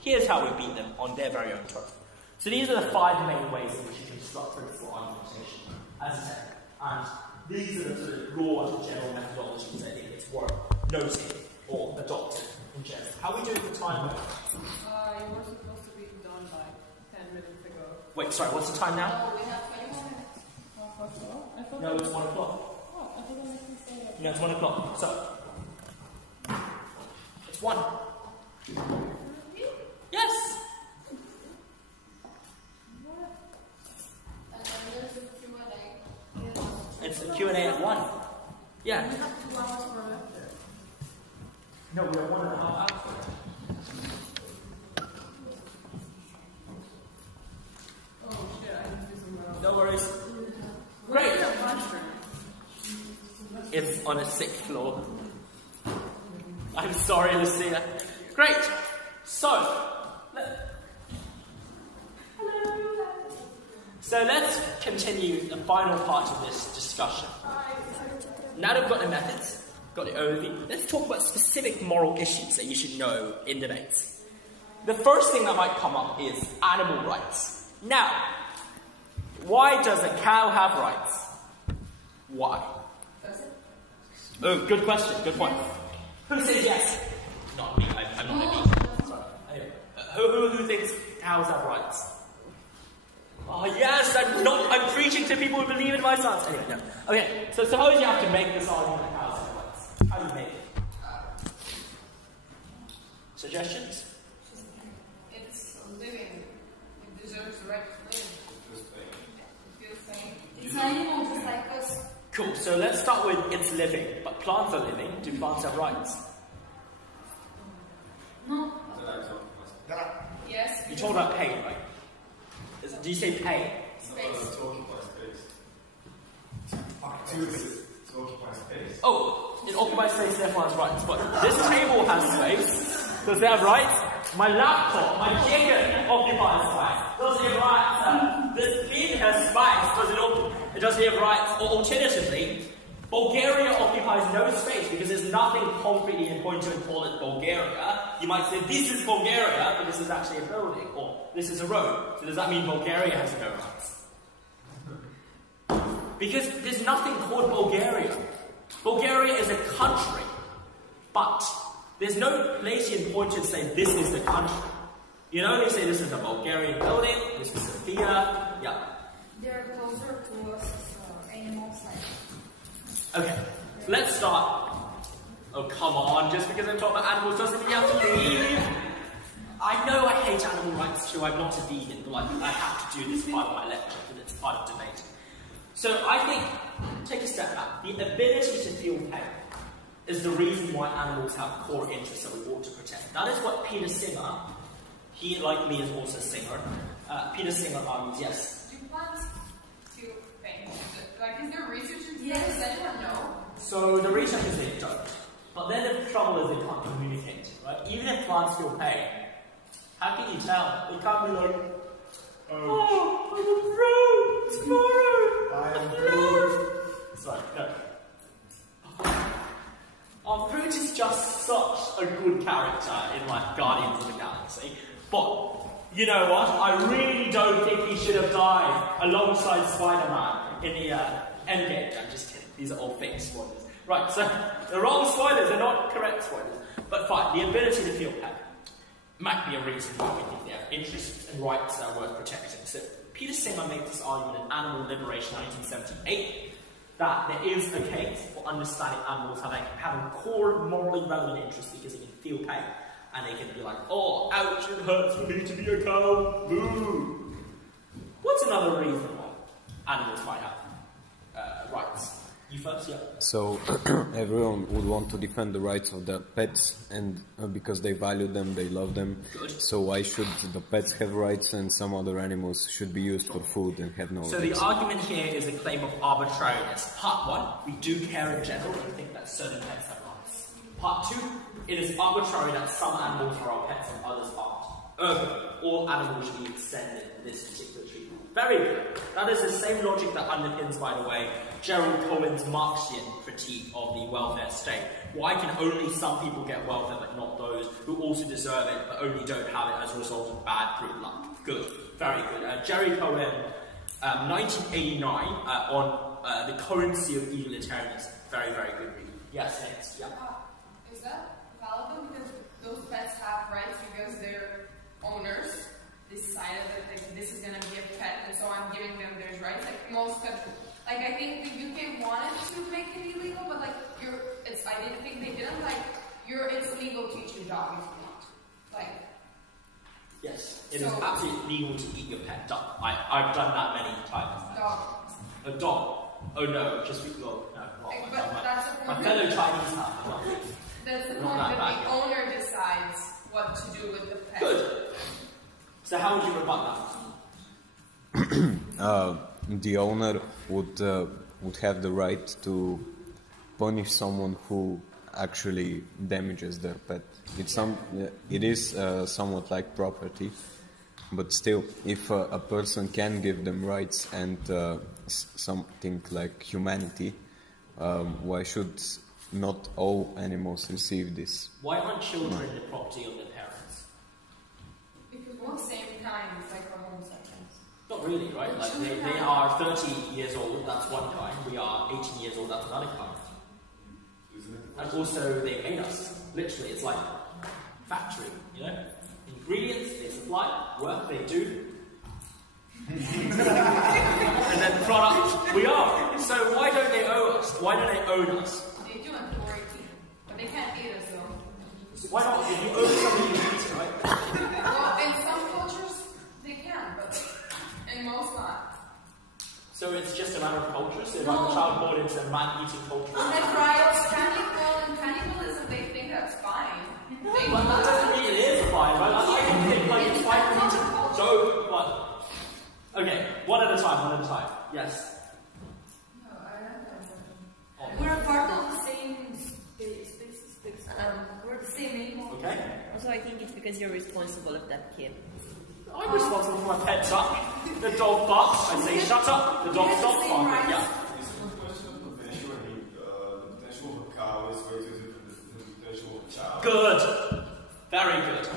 Here's how we beat them on their very own turf. So these are the 5 main ways in which you construct principle argumentation, as I said. And these are the sort of broad general methodologies I think it's worth noting or adopting in general. How are we doing for time? You were supposed to be done by 10 minutes ago. Wait, sorry, what's the time now? Oh, we have 21 minutes. No, it's 1 o'clock. Oh, I thought I say that. No, it's 1 o'clock. So, it's 1. Yes! And then there's a Q&A. It's a Q&A at 1. Yeah. We have 2 hours for lecture. No, we have 1.5 hours. Oh shit, I need to do somewhere else. No worries. Great. It's on a 6th floor. I'm sorry, Lucia. Great. So let's continue the final part of this discussion. Now that we've got the methods, got the overview, let's talk about specific moral issues that you should know in debates. The first thing that might come up is animal rights. Now, why does a cow have rights? Why? Oh, good question, good point. Who says yes? Not me, I'm not a vegan. Sorry. Anyway, who thinks cows have rights? Oh yes, I'm preaching to people who believe in my science. Anyway, no. Okay, so suppose you have to make this argument that cows have rights. How do you make it? Suggestions? It's living. It deserves the right to live. It feels sane. It's an animal just like us. Cool, so let's start with it's living. But plants are living. Do plants have rights? No. Yes. You talked about pain, right? Do you say pain? Space. Oh, it occupies space, therefore has rights. But this table has space. Does it have rights? My laptop, my chicken occupies space. Does it have rights? This bin has space. Does it have rights? Or alternatively, Bulgaria occupies no space because there's nothing concretely in point to call it Bulgaria. You might say this is Bulgaria, but this is actually a building, or this is a road. So does that mean Bulgaria has no rights? Because there's nothing called Bulgaria. Bulgaria is a country, but there's no place you can point to and say this is the country. You can only say this is a Bulgarian building, this is a theater, yeah. They're closer to us animals like. Okay, let's start. Oh, come on, just because I'm talking about animals doesn't mean you have to leave. I know I hate animal rights too, I'm not a vegan, but like, I have to do this part of my lecture, because it's part of debate. So I think, take a step back, the ability to feel pain is the reason why animals have core interests that we ought to protect. That is what Peter Singer, he like me is also a singer, Peter Singer argues, yes. Do plants feel pain? Like, is there research into that? Does anyone know? So the research is they don't. But then the trouble is they can't communicate, right? Even if plants feel pain, how can you tell? They can't be like, oh, I'm a fruit tomorrow. Sorry, no. Fruit is just such a good character in like Guardians of the Galaxy. But You know what? I really don't think he should have died alongside Spider-Man in the Endgame. I'm just kidding. These are all fake spoilers. Right, so the wrong spoilers are not correct spoilers. But fine, the ability to feel pain might be a reason why we think they have interests and rights that are worth protecting. So Peter Singer made this argument in Animal Liberation 1978 that there is a case for understanding animals having core morally relevant interests because they can feel pain. And they can be like, oh, ouch, it hurts for me to be a cow, boo. What's another reason why animals might have rights? You first, yeah. So, everyone would want to defend the rights of their pets, and because they value them, they love them. Good. So why should the pets have rights and some other animals should be used for food and have no rights? So the argument here is a claim of arbitrariness. Part one, we do care in general and think that certain pets have rights. Part two, it is arbitrary that some animals are our pets and others aren't. All animals should be extended this particular treatment. Very good. That is the same logic that underpins, by the way, Gerald Cohen's Marxian critique of the welfare state. Why can only some people get welfare but not those who also deserve it but only don't have it as a result of bad brute luck? Good. Very good. Jerry Cohen, 1989, on the currency of egalitarianism. Very, very good reading. Yes, next. Yeah. Is that valid because those pets have rights because their owners decided that this is going to be a pet and so I'm giving them their rights? Like most countries. Like, I think the UK wanted to make it illegal, but like, I didn't think they didn't. Like, it's illegal to eat your dog if you want. Like, yes, it is absolutely legal to eat your pet dog. I've done that many times. Dog. A dog. Oh no, just no. Like, but that's the point. My fellow Chinese have. That's the point that the owner decides what to do with the pet. Good. So how would you rebut that? The owner would have the right to punish someone who actually damages their pet. It is somewhat like property, but still, if a person can give them rights and something like humanity, why should not all animals receive this? Why aren't children the property of their parents? Because we're the same kind, it's like our homes. Not really, right? Like they are 30 years old, that's one kind. We are 18 years old, that's another kind. And also, they made us. Literally, it's like factory, you know? Ingredients, they supply, work, they do. And then product, we are. So why don't they owe us? Why don't they own us? They do until we're 18, but they can't eat us though. Why not? If you own something, you eat it, right? Well, in some cultures, they can, but in most not. So it's just a matter of culture? So if I'm a child born into a man-eating culture? That's right. Cannibalism, they think that's fine. But that doesn't mean it is fine, right? I can think like it's fine for me to joke, but... Okay, one at a time. Yes? No, I don't know. We're a part of the same species. We're the same animal. Okay. Also, I think it's because you're responsible of that kid. I'm responsible for my pet duck. The dog barks, I say shut up, the dog stops barking. Yeah. Is it a question of potential? I mean, the potential of a cow is way too different than the potential of a child. Good. Very good.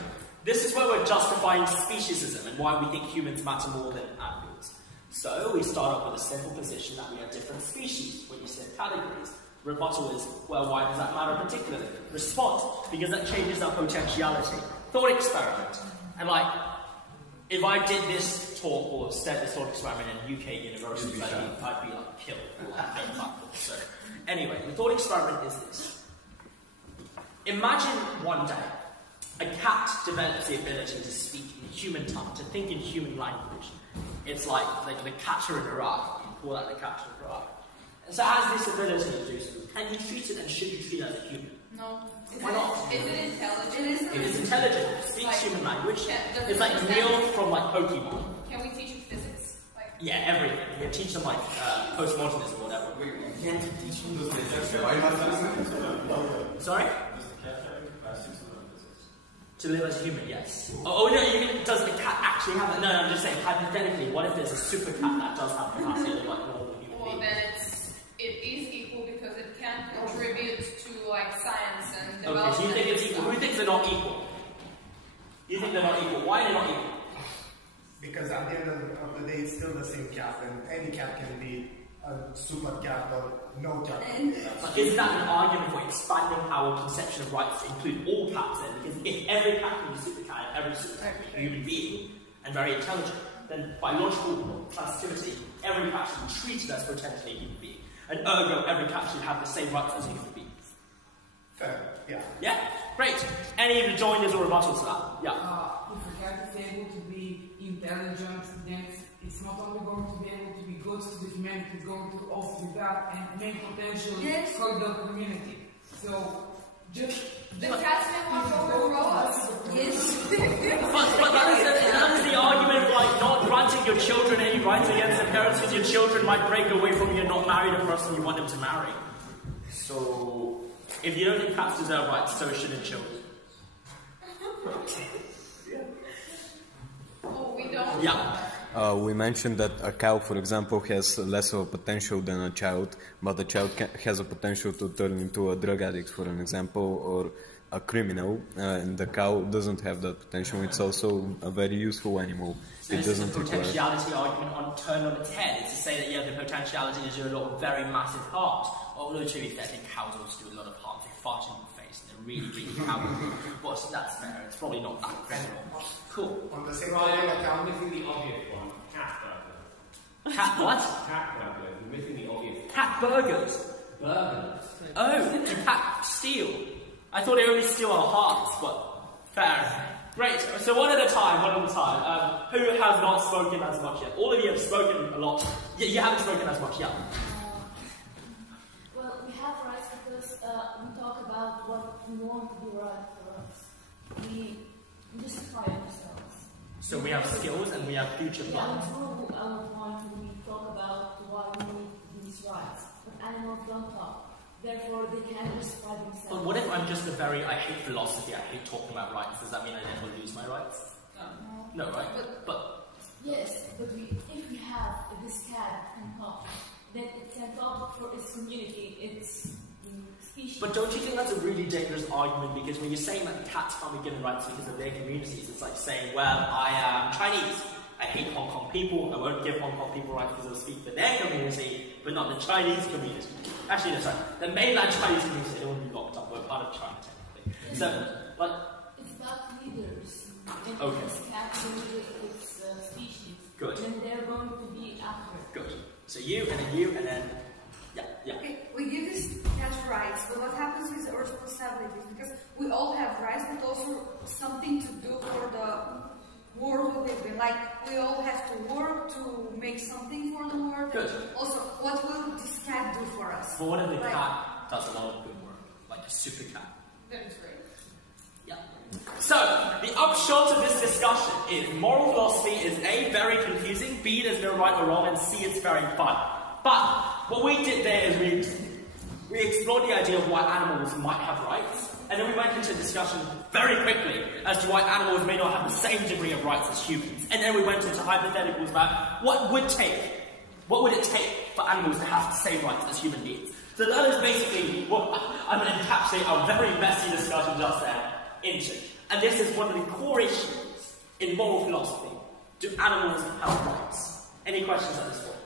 This is where we're justifying speciesism and why we think humans matter more than animals. So we start off with a simple position that we are different species when you say categories. Rebuttal is, well, why does that matter particularly? Response, because that changes our potentiality. Thought experiment. And like, if I did this talk or said this thought experiment in UK universities, I'd be like killed. So, anyway, the thought experiment is this. Imagine one day a cat develops the ability to speak in human tongue, to think in human language. It's like the catcher in Iraq. You call that the catcher in Iraq. And so it has this ability to do so. Can you treat it and should you treat it as a human? No. Why not? Is it intelligent? It is intelligent. It speaks like, human language. Yeah, it's like Neil from like Pokemon. Can we teach it physics? Like, yeah, everything. We can teach them like postmodernism or whatever. We can't teach them those things. Sorry? Does the cat have the capacity to learn physics? To live as a human, yes. Oh no, you mean does the cat actually have that? No, I'm just saying hypothetically, what if there's a super cat that does have the capacity to live like normal human beings? Well, then it is equal because it can contribute to like science and development. Okay, so you think it's equal. Who thinks they're not equal? You think they're not equal. Why are they not equal? because at the end of the day, it's still the same cap, and any cap can be a super cap or no cap. But isn't that an argument for expanding our conception of rights to include all caps then? Because if every cap can be super cap, and every super cap is a human being and very intelligent, then by logical transitivity, every cap should be treated as potentially a human being. And ergo, every cap should have the same rights as a human being. Fair, yeah. Yeah? Great. Any rejoinders or rebuttals to that? Yeah. If a cat is able to be intelligent, then it's not only going to be able to be good to the humanity, it's going to also be bad and make potential for the community. So, just the cats may walk over us. Yes. But that is the argument of like not granting your children any rights against their parents, because your children might break away from you and not marry the person you want them to marry. So, if you don't think cats deserve rights, so shouldn't children. Oh, we don't. Yeah. We mentioned that a cow, for example, has less of a potential than a child, but a child has a potential to turn into a drug addict, for an example, or a criminal, and the cow doesn't have that potential. It's also a very useful animal. So it doesn't require... the potentiality argument turned on its head. It's to say that, yeah, the potentiality is a lot of very massive harms. Although, to be fair, I think cows also do a lot of harm. They fart in your face, and they're really, really cowardly. But that's fair. It's probably not that criminal. Cool. On the same Brian, I'm missing the obvious one. Cat burgers. Cat what? Cat burgers. You're missing the obvious. Cat burgers? Burgers. Oh, do cat steal? I thought they only steal our hearts, but fair. Great. So one at a time, Who has not spoken as much yet? All of you have spoken a lot. You haven't spoken as much yet. Well, we have rights because we talk about what we want to be right for us. We justify ourselves. So we have skills and we have future plans. We prove our point when we talk about why we need these rights. But animals don't talk. Therefore, they can't justify themselves. But what if I'm just I hate philosophy, I hate talking about rights. Does that mean I never lose my rights? No, right? But yes, but if we have this cat can talk, then it can talk for its community, its species. But don't you think that's a really dangerous argument? Because when you're saying that cats can't be given rights because of their communities, it's like saying, well, I am Chinese. I hate Hong Kong people. I won't give Hong Kong people rights because they'll speak for their community, but not the Chinese community. Actually, no, sorry. The mainland Chinese community, they won't be locked up. We're part of China, technically. So, but... It's about leaders. And okay. This cat is its species. Good. And they're going to be after. Good. So you, and then... Yeah. Okay, we give these cat rights, but what happens with our responsibilities? Because we all have rights, but also something to do for the world we live in. Like, we all have to work to make something for the world. Good. Also, what will this cat do for us? But what if the cat does a lot of good work? Like a super cat? That is great. Yeah. So, the upshot of this discussion is moral philosophy is A, very confusing, B, there's no right or wrong, and C, it's very fun. But what we did there is we explored the idea of why animals might have rights, and then we went into a discussion very quickly as to why animals may not have the same degree of rights as humans. And then we went into hypotheticals about what would it take for animals to have the same rights as human beings. So that is basically what I'm going to encapsulate our very messy discussion just there into. And this is one of the core issues in moral philosophy. Do animals have rights? Any questions at this point?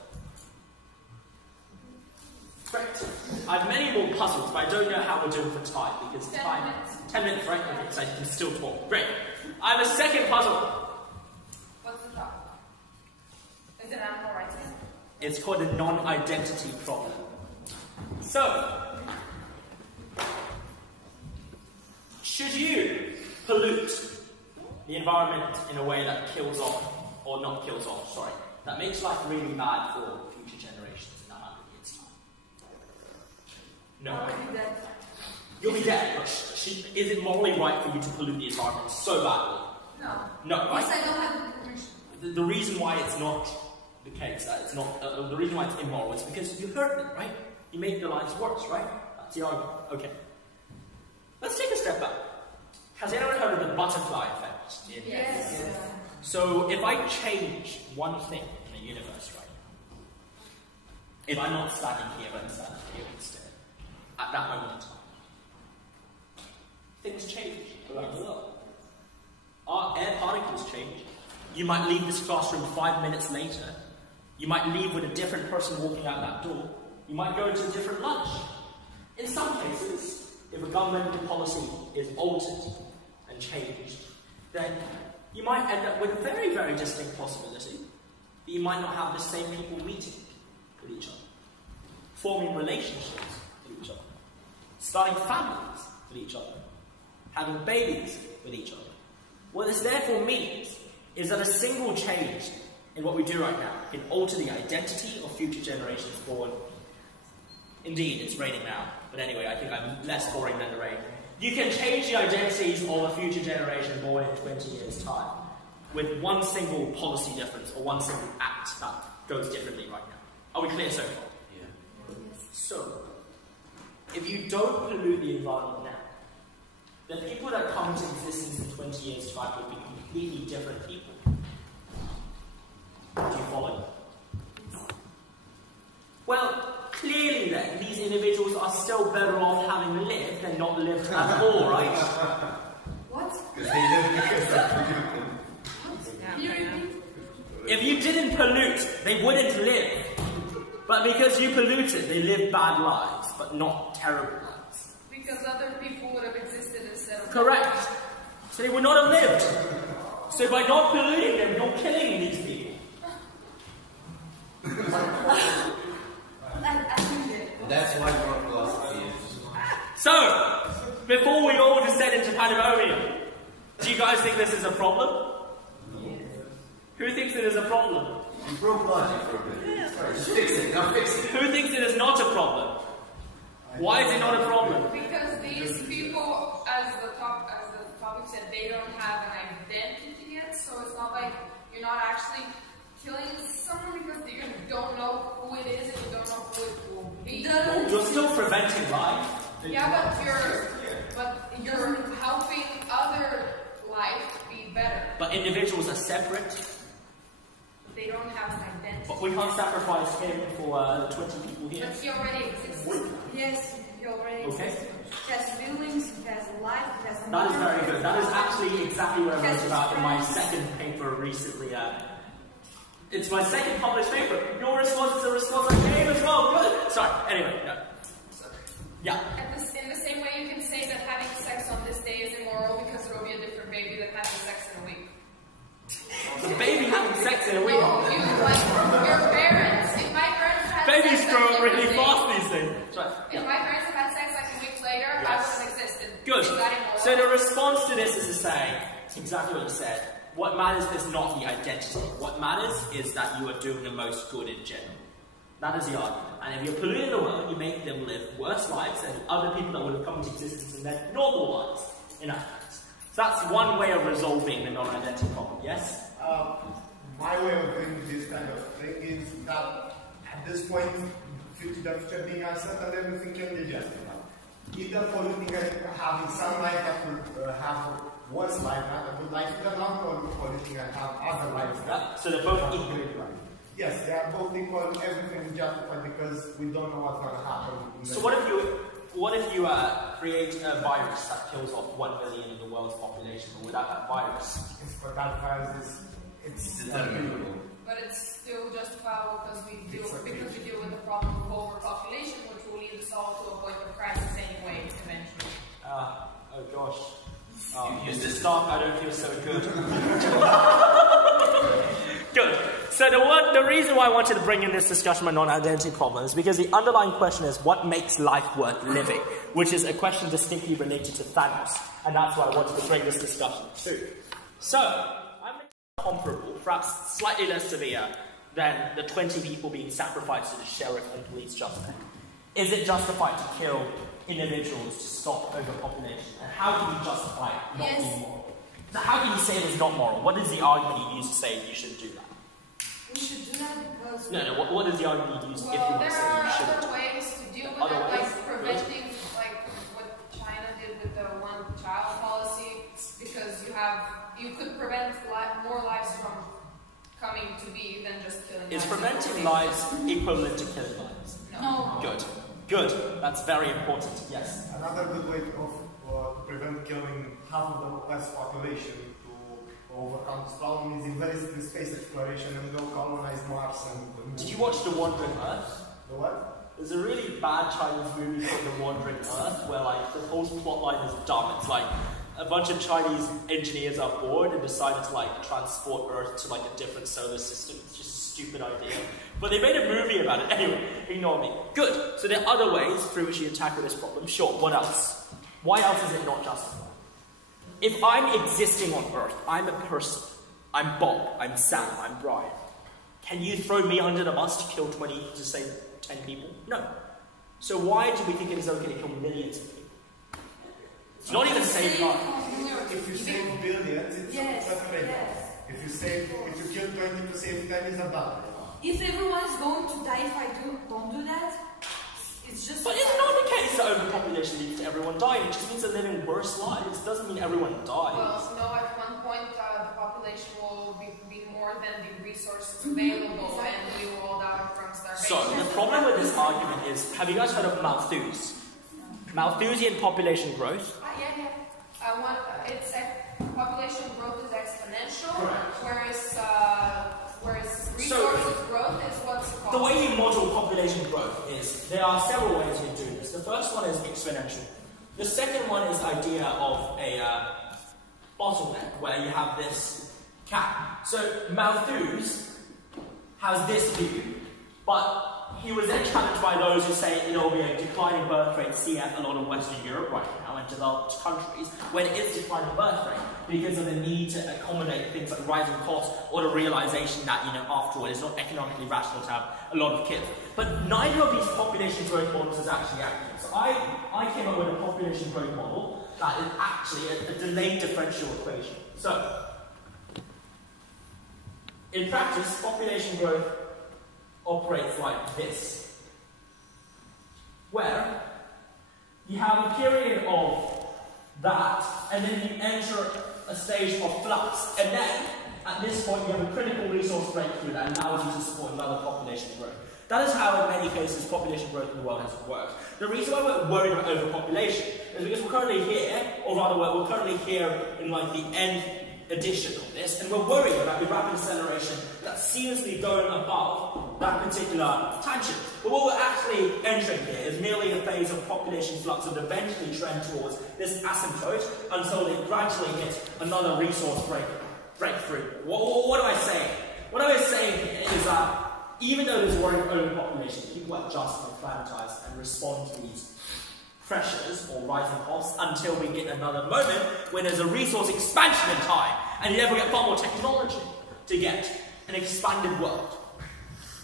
Great. I have many more puzzles, but I don't know how we're doing for time, because 10 minutes, right? Okay, so I can still talk. Great. I have a second puzzle. What's the topic? Is it animal rights again? It's called a non-identity problem. So, should you pollute the environment in a way that kills off, or not kills off, sorry, that makes life really bad for future generations in 100 years' time? No. I'll be dead. You'll be dead. But is it morally right for you to pollute the environment so badly? No. No, right? Yes, I don't have the permission. The reason why it's not the case, it's not, the reason why it's immoral is because you hurt them, right? You make their lives worse, right? That's the argument. Okay. Let's take a step back. Has anyone heard of the butterfly effect? Yes. So, if I change one thing in the universe, right? If I'm not standing here, but I'm standing here instead, at that moment in time, things change around the world. Our air particles change, You might leave this classroom 5 minutes later. You might leave with a different person walking out that door. You might go to a different lunch. In some cases, if a governmental policy is altered and changed, then you might end up with a very, very distinct possibility that you might not have the same people meeting with each other, forming relationships with each other, starting families with each other, having babies with each other. What this therefore means is that a single change in what we do right now can alter the identity of future generations born. Indeed, it's raining now, but anyway, I think I'm less boring than the rain. You can change the identities of a future generation born in 20 years' time with one single policy difference or one single act that goes differently right now. Are we clear so far? Yeah. So, if you don't pollute the environment now, the people that come into existence in 20 years' time will be completely different people. Do you follow? Well, clearly then, these individuals are still better off having lived than not lived at all, right? What? Because they live because they're If you didn't pollute, they wouldn't live. But because you polluted, they live bad lives, but not terrible lives. Because other people would have existed instead of... Correct. So they would not have lived. So by not polluting them, you're killing these people. That's why your philosophy is. So, before we all descend into pandemonium, do you guys think this is a problem? Yes. Who thinks it is a problem? You broke logic for a bit. Sorry, just fix it. Now fix it. Who thinks it is not a problem? Why is it not a problem? Because these people, as the topic said, they don't have an identity yet, so it's not like you're not actually killing someone because you don't know who it is and you don't know who it will be. You're still preventing life. Yeah, but you're helping other life be better. But individuals are separate. They don't have an identity. But we can't sacrifice him for the 20 people here. But he already exists. Yes, he already okay. exists. He has feelings, he has a life, he has a That is very good. That is actually exactly what I wrote about in my second paper recently. It's my second published paper. Your response is a response I gave as well. Good. Sorry. Anyway, no. Yeah. In the same way, you can say that having sex on this day is immoral because there will be a different baby that has sex in a week. The baby having sex in a week? No, you, like, your parents. If my parents had babies sex grow up like really fast these days. Right. If my parents had sex like a week later, I wouldn't have existed. Good. Is that immoral? So the response to this is to say, exactly what you said. What matters is not the identity. What matters is that you are doing the most good in general. That is the argument. And if you're polluting the world, you make them live worse lives than other people that would have come into existence in their normal lives. In Athens. So that's one way of resolving the non-identity problem, yes? My way of doing this kind of thing is that at this point, the future being uncertain, everything can be justified. Either polluting and having some life that will have worse life, not a good life, either not polluting and have other lives. So they're both equal. Yes, they are both equal. Everything is justified because we don't know what's going to happen. So what if you create a virus that kills off 1 million of the world's population, but without that virus? But that virus it's unbelievable. But it's still justifiable because we deal with the problem of overpopulation, which will lead us all to a point of crisis anyway, eventually. Oh gosh. Mr. Stark, I don't feel so good. Good. So the reason why I wanted to bring in this discussion on non-identity problems is because the underlying question is what makes life worth living, which is a question distinctly related to Thanos, and that's why I wanted to bring this discussion to. So, I'm comparable, perhaps slightly less severe than the 20 people being sacrificed to the sheriff and police just then. Is it justified to kill individuals to stop overpopulation? And how can you justify it not being moral? So how can you say it is not moral? What is the argument you use to say you should do that? We should do that because... No, what is the argument you use if you want to say you shouldn't? There are other ways to deal with it, like preventing, like what China did with the one-child policy, because you could prevent more lives from coming to be than just killing lives. Is preventing lives equivalent to killing lives? No. Good. That's very important. Yes. Another good way to prevent killing half of the West population to overcome this problem is invest in space exploration and go colonize Mars and Did you watch The Wandering Earth? The what? There's a really bad Chinese movie called The Wandering Earth where like the whole plotline is dumb. It's like a bunch of Chinese engineers are bored and decided to like transport Earth to like a different solar system. It's just a stupid idea. But they made a movie about it. Anyway, ignore me. Good. So there are other ways through which you tackle this problem. Sure, what else? Why else is it not justified? If I'm existing on Earth, I'm a person. I'm Bob, I'm Sam, I'm Brian. Can you throw me under the bus to kill 20, to save 10 people? No. So why do we think it is okay to kill millions of people? It's not even saving lives. If you save billions, it's not great. If you kill 20 to save 10, it's a bad. If everyone is going to die if I don't do that, it's just... But it's not the case that overpopulation leads to everyone dying. It just means they're living worse lives. It doesn't mean everyone dies. Well, no, at one point the population will be more than the resources available and we will all die from starvation. So, the problem with this argument is, have you guys heard of Malthus? Malthusian population growth? Yeah. It's population growth is exponential, whereas resources growth is what's called. The way you model population growth is, there are several ways you do this. The first one is exponential. The second one is the idea of a bottleneck, where you have this cap. So Malthus has this view, but he was then challenged by those who say it will be a declining birth rate, CF, a lot of Western Europe right now, and developed countries, when it is declining birth rate, because of the need to accommodate things like rising costs, or the realization that, after all, it's not economically rational to have a lot of kids. But neither of these population growth models is actually accurate. So I came up with a population growth model that is actually a delayed differential equation. So, in practice, population growth operates like this, where you have a period of that, and then you enter a stage of flux, and then at this point you have a critical resource breakthrough that allows you to support another population growth. That is how, in many cases, population growth in the world has worked. The reason why we're worried about overpopulation is because we're currently here, or rather we're currently here in like the end edition of this, and we're worried about the rapid acceleration that's seamlessly going above that particular tangent. But what we're actually entering here is merely a phase of population flux that would eventually trend towards this asymptote until they gradually hit another resource breakthrough. What am I saying? What am I saying here is that even though there's worry about overpopulation, people adjust and acclimatise and respond to these pressures or rising costs until we get another moment when there's a resource expansion in time, and you never get far more technology to get an expanded world.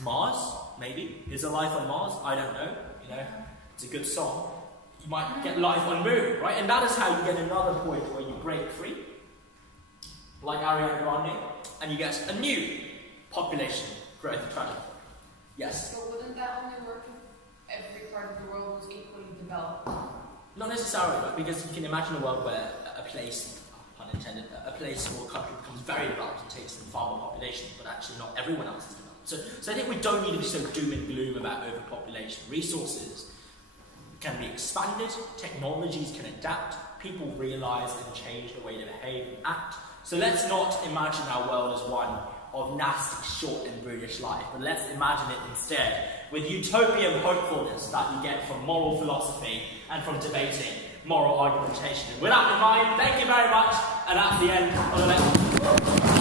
Mars, maybe. Is there life on Mars? I don't know. It's a good song. You might get life on Moon, right? And that is how you get another point where you break free, like Ariana Grande, and you get a new population growth trajectory. Yes? So wouldn't that only work if every part of the world was equally developed? Not necessarily, right? Because you can imagine a world where a place, pun intended, a place or a country becomes very developed and takes in far more population, but actually not everyone else is developed. So I think we don't need to be so doom and gloom about overpopulation. Resources can be expanded, technologies can adapt, people realise and change the way they behave and act. So let's not imagine our world as one of nasty, short and brutish life, but let's imagine it instead with utopian hopefulness that you get from moral philosophy and from debating moral argumentation. And with that in mind, thank you very much, and that's the end of the lecture.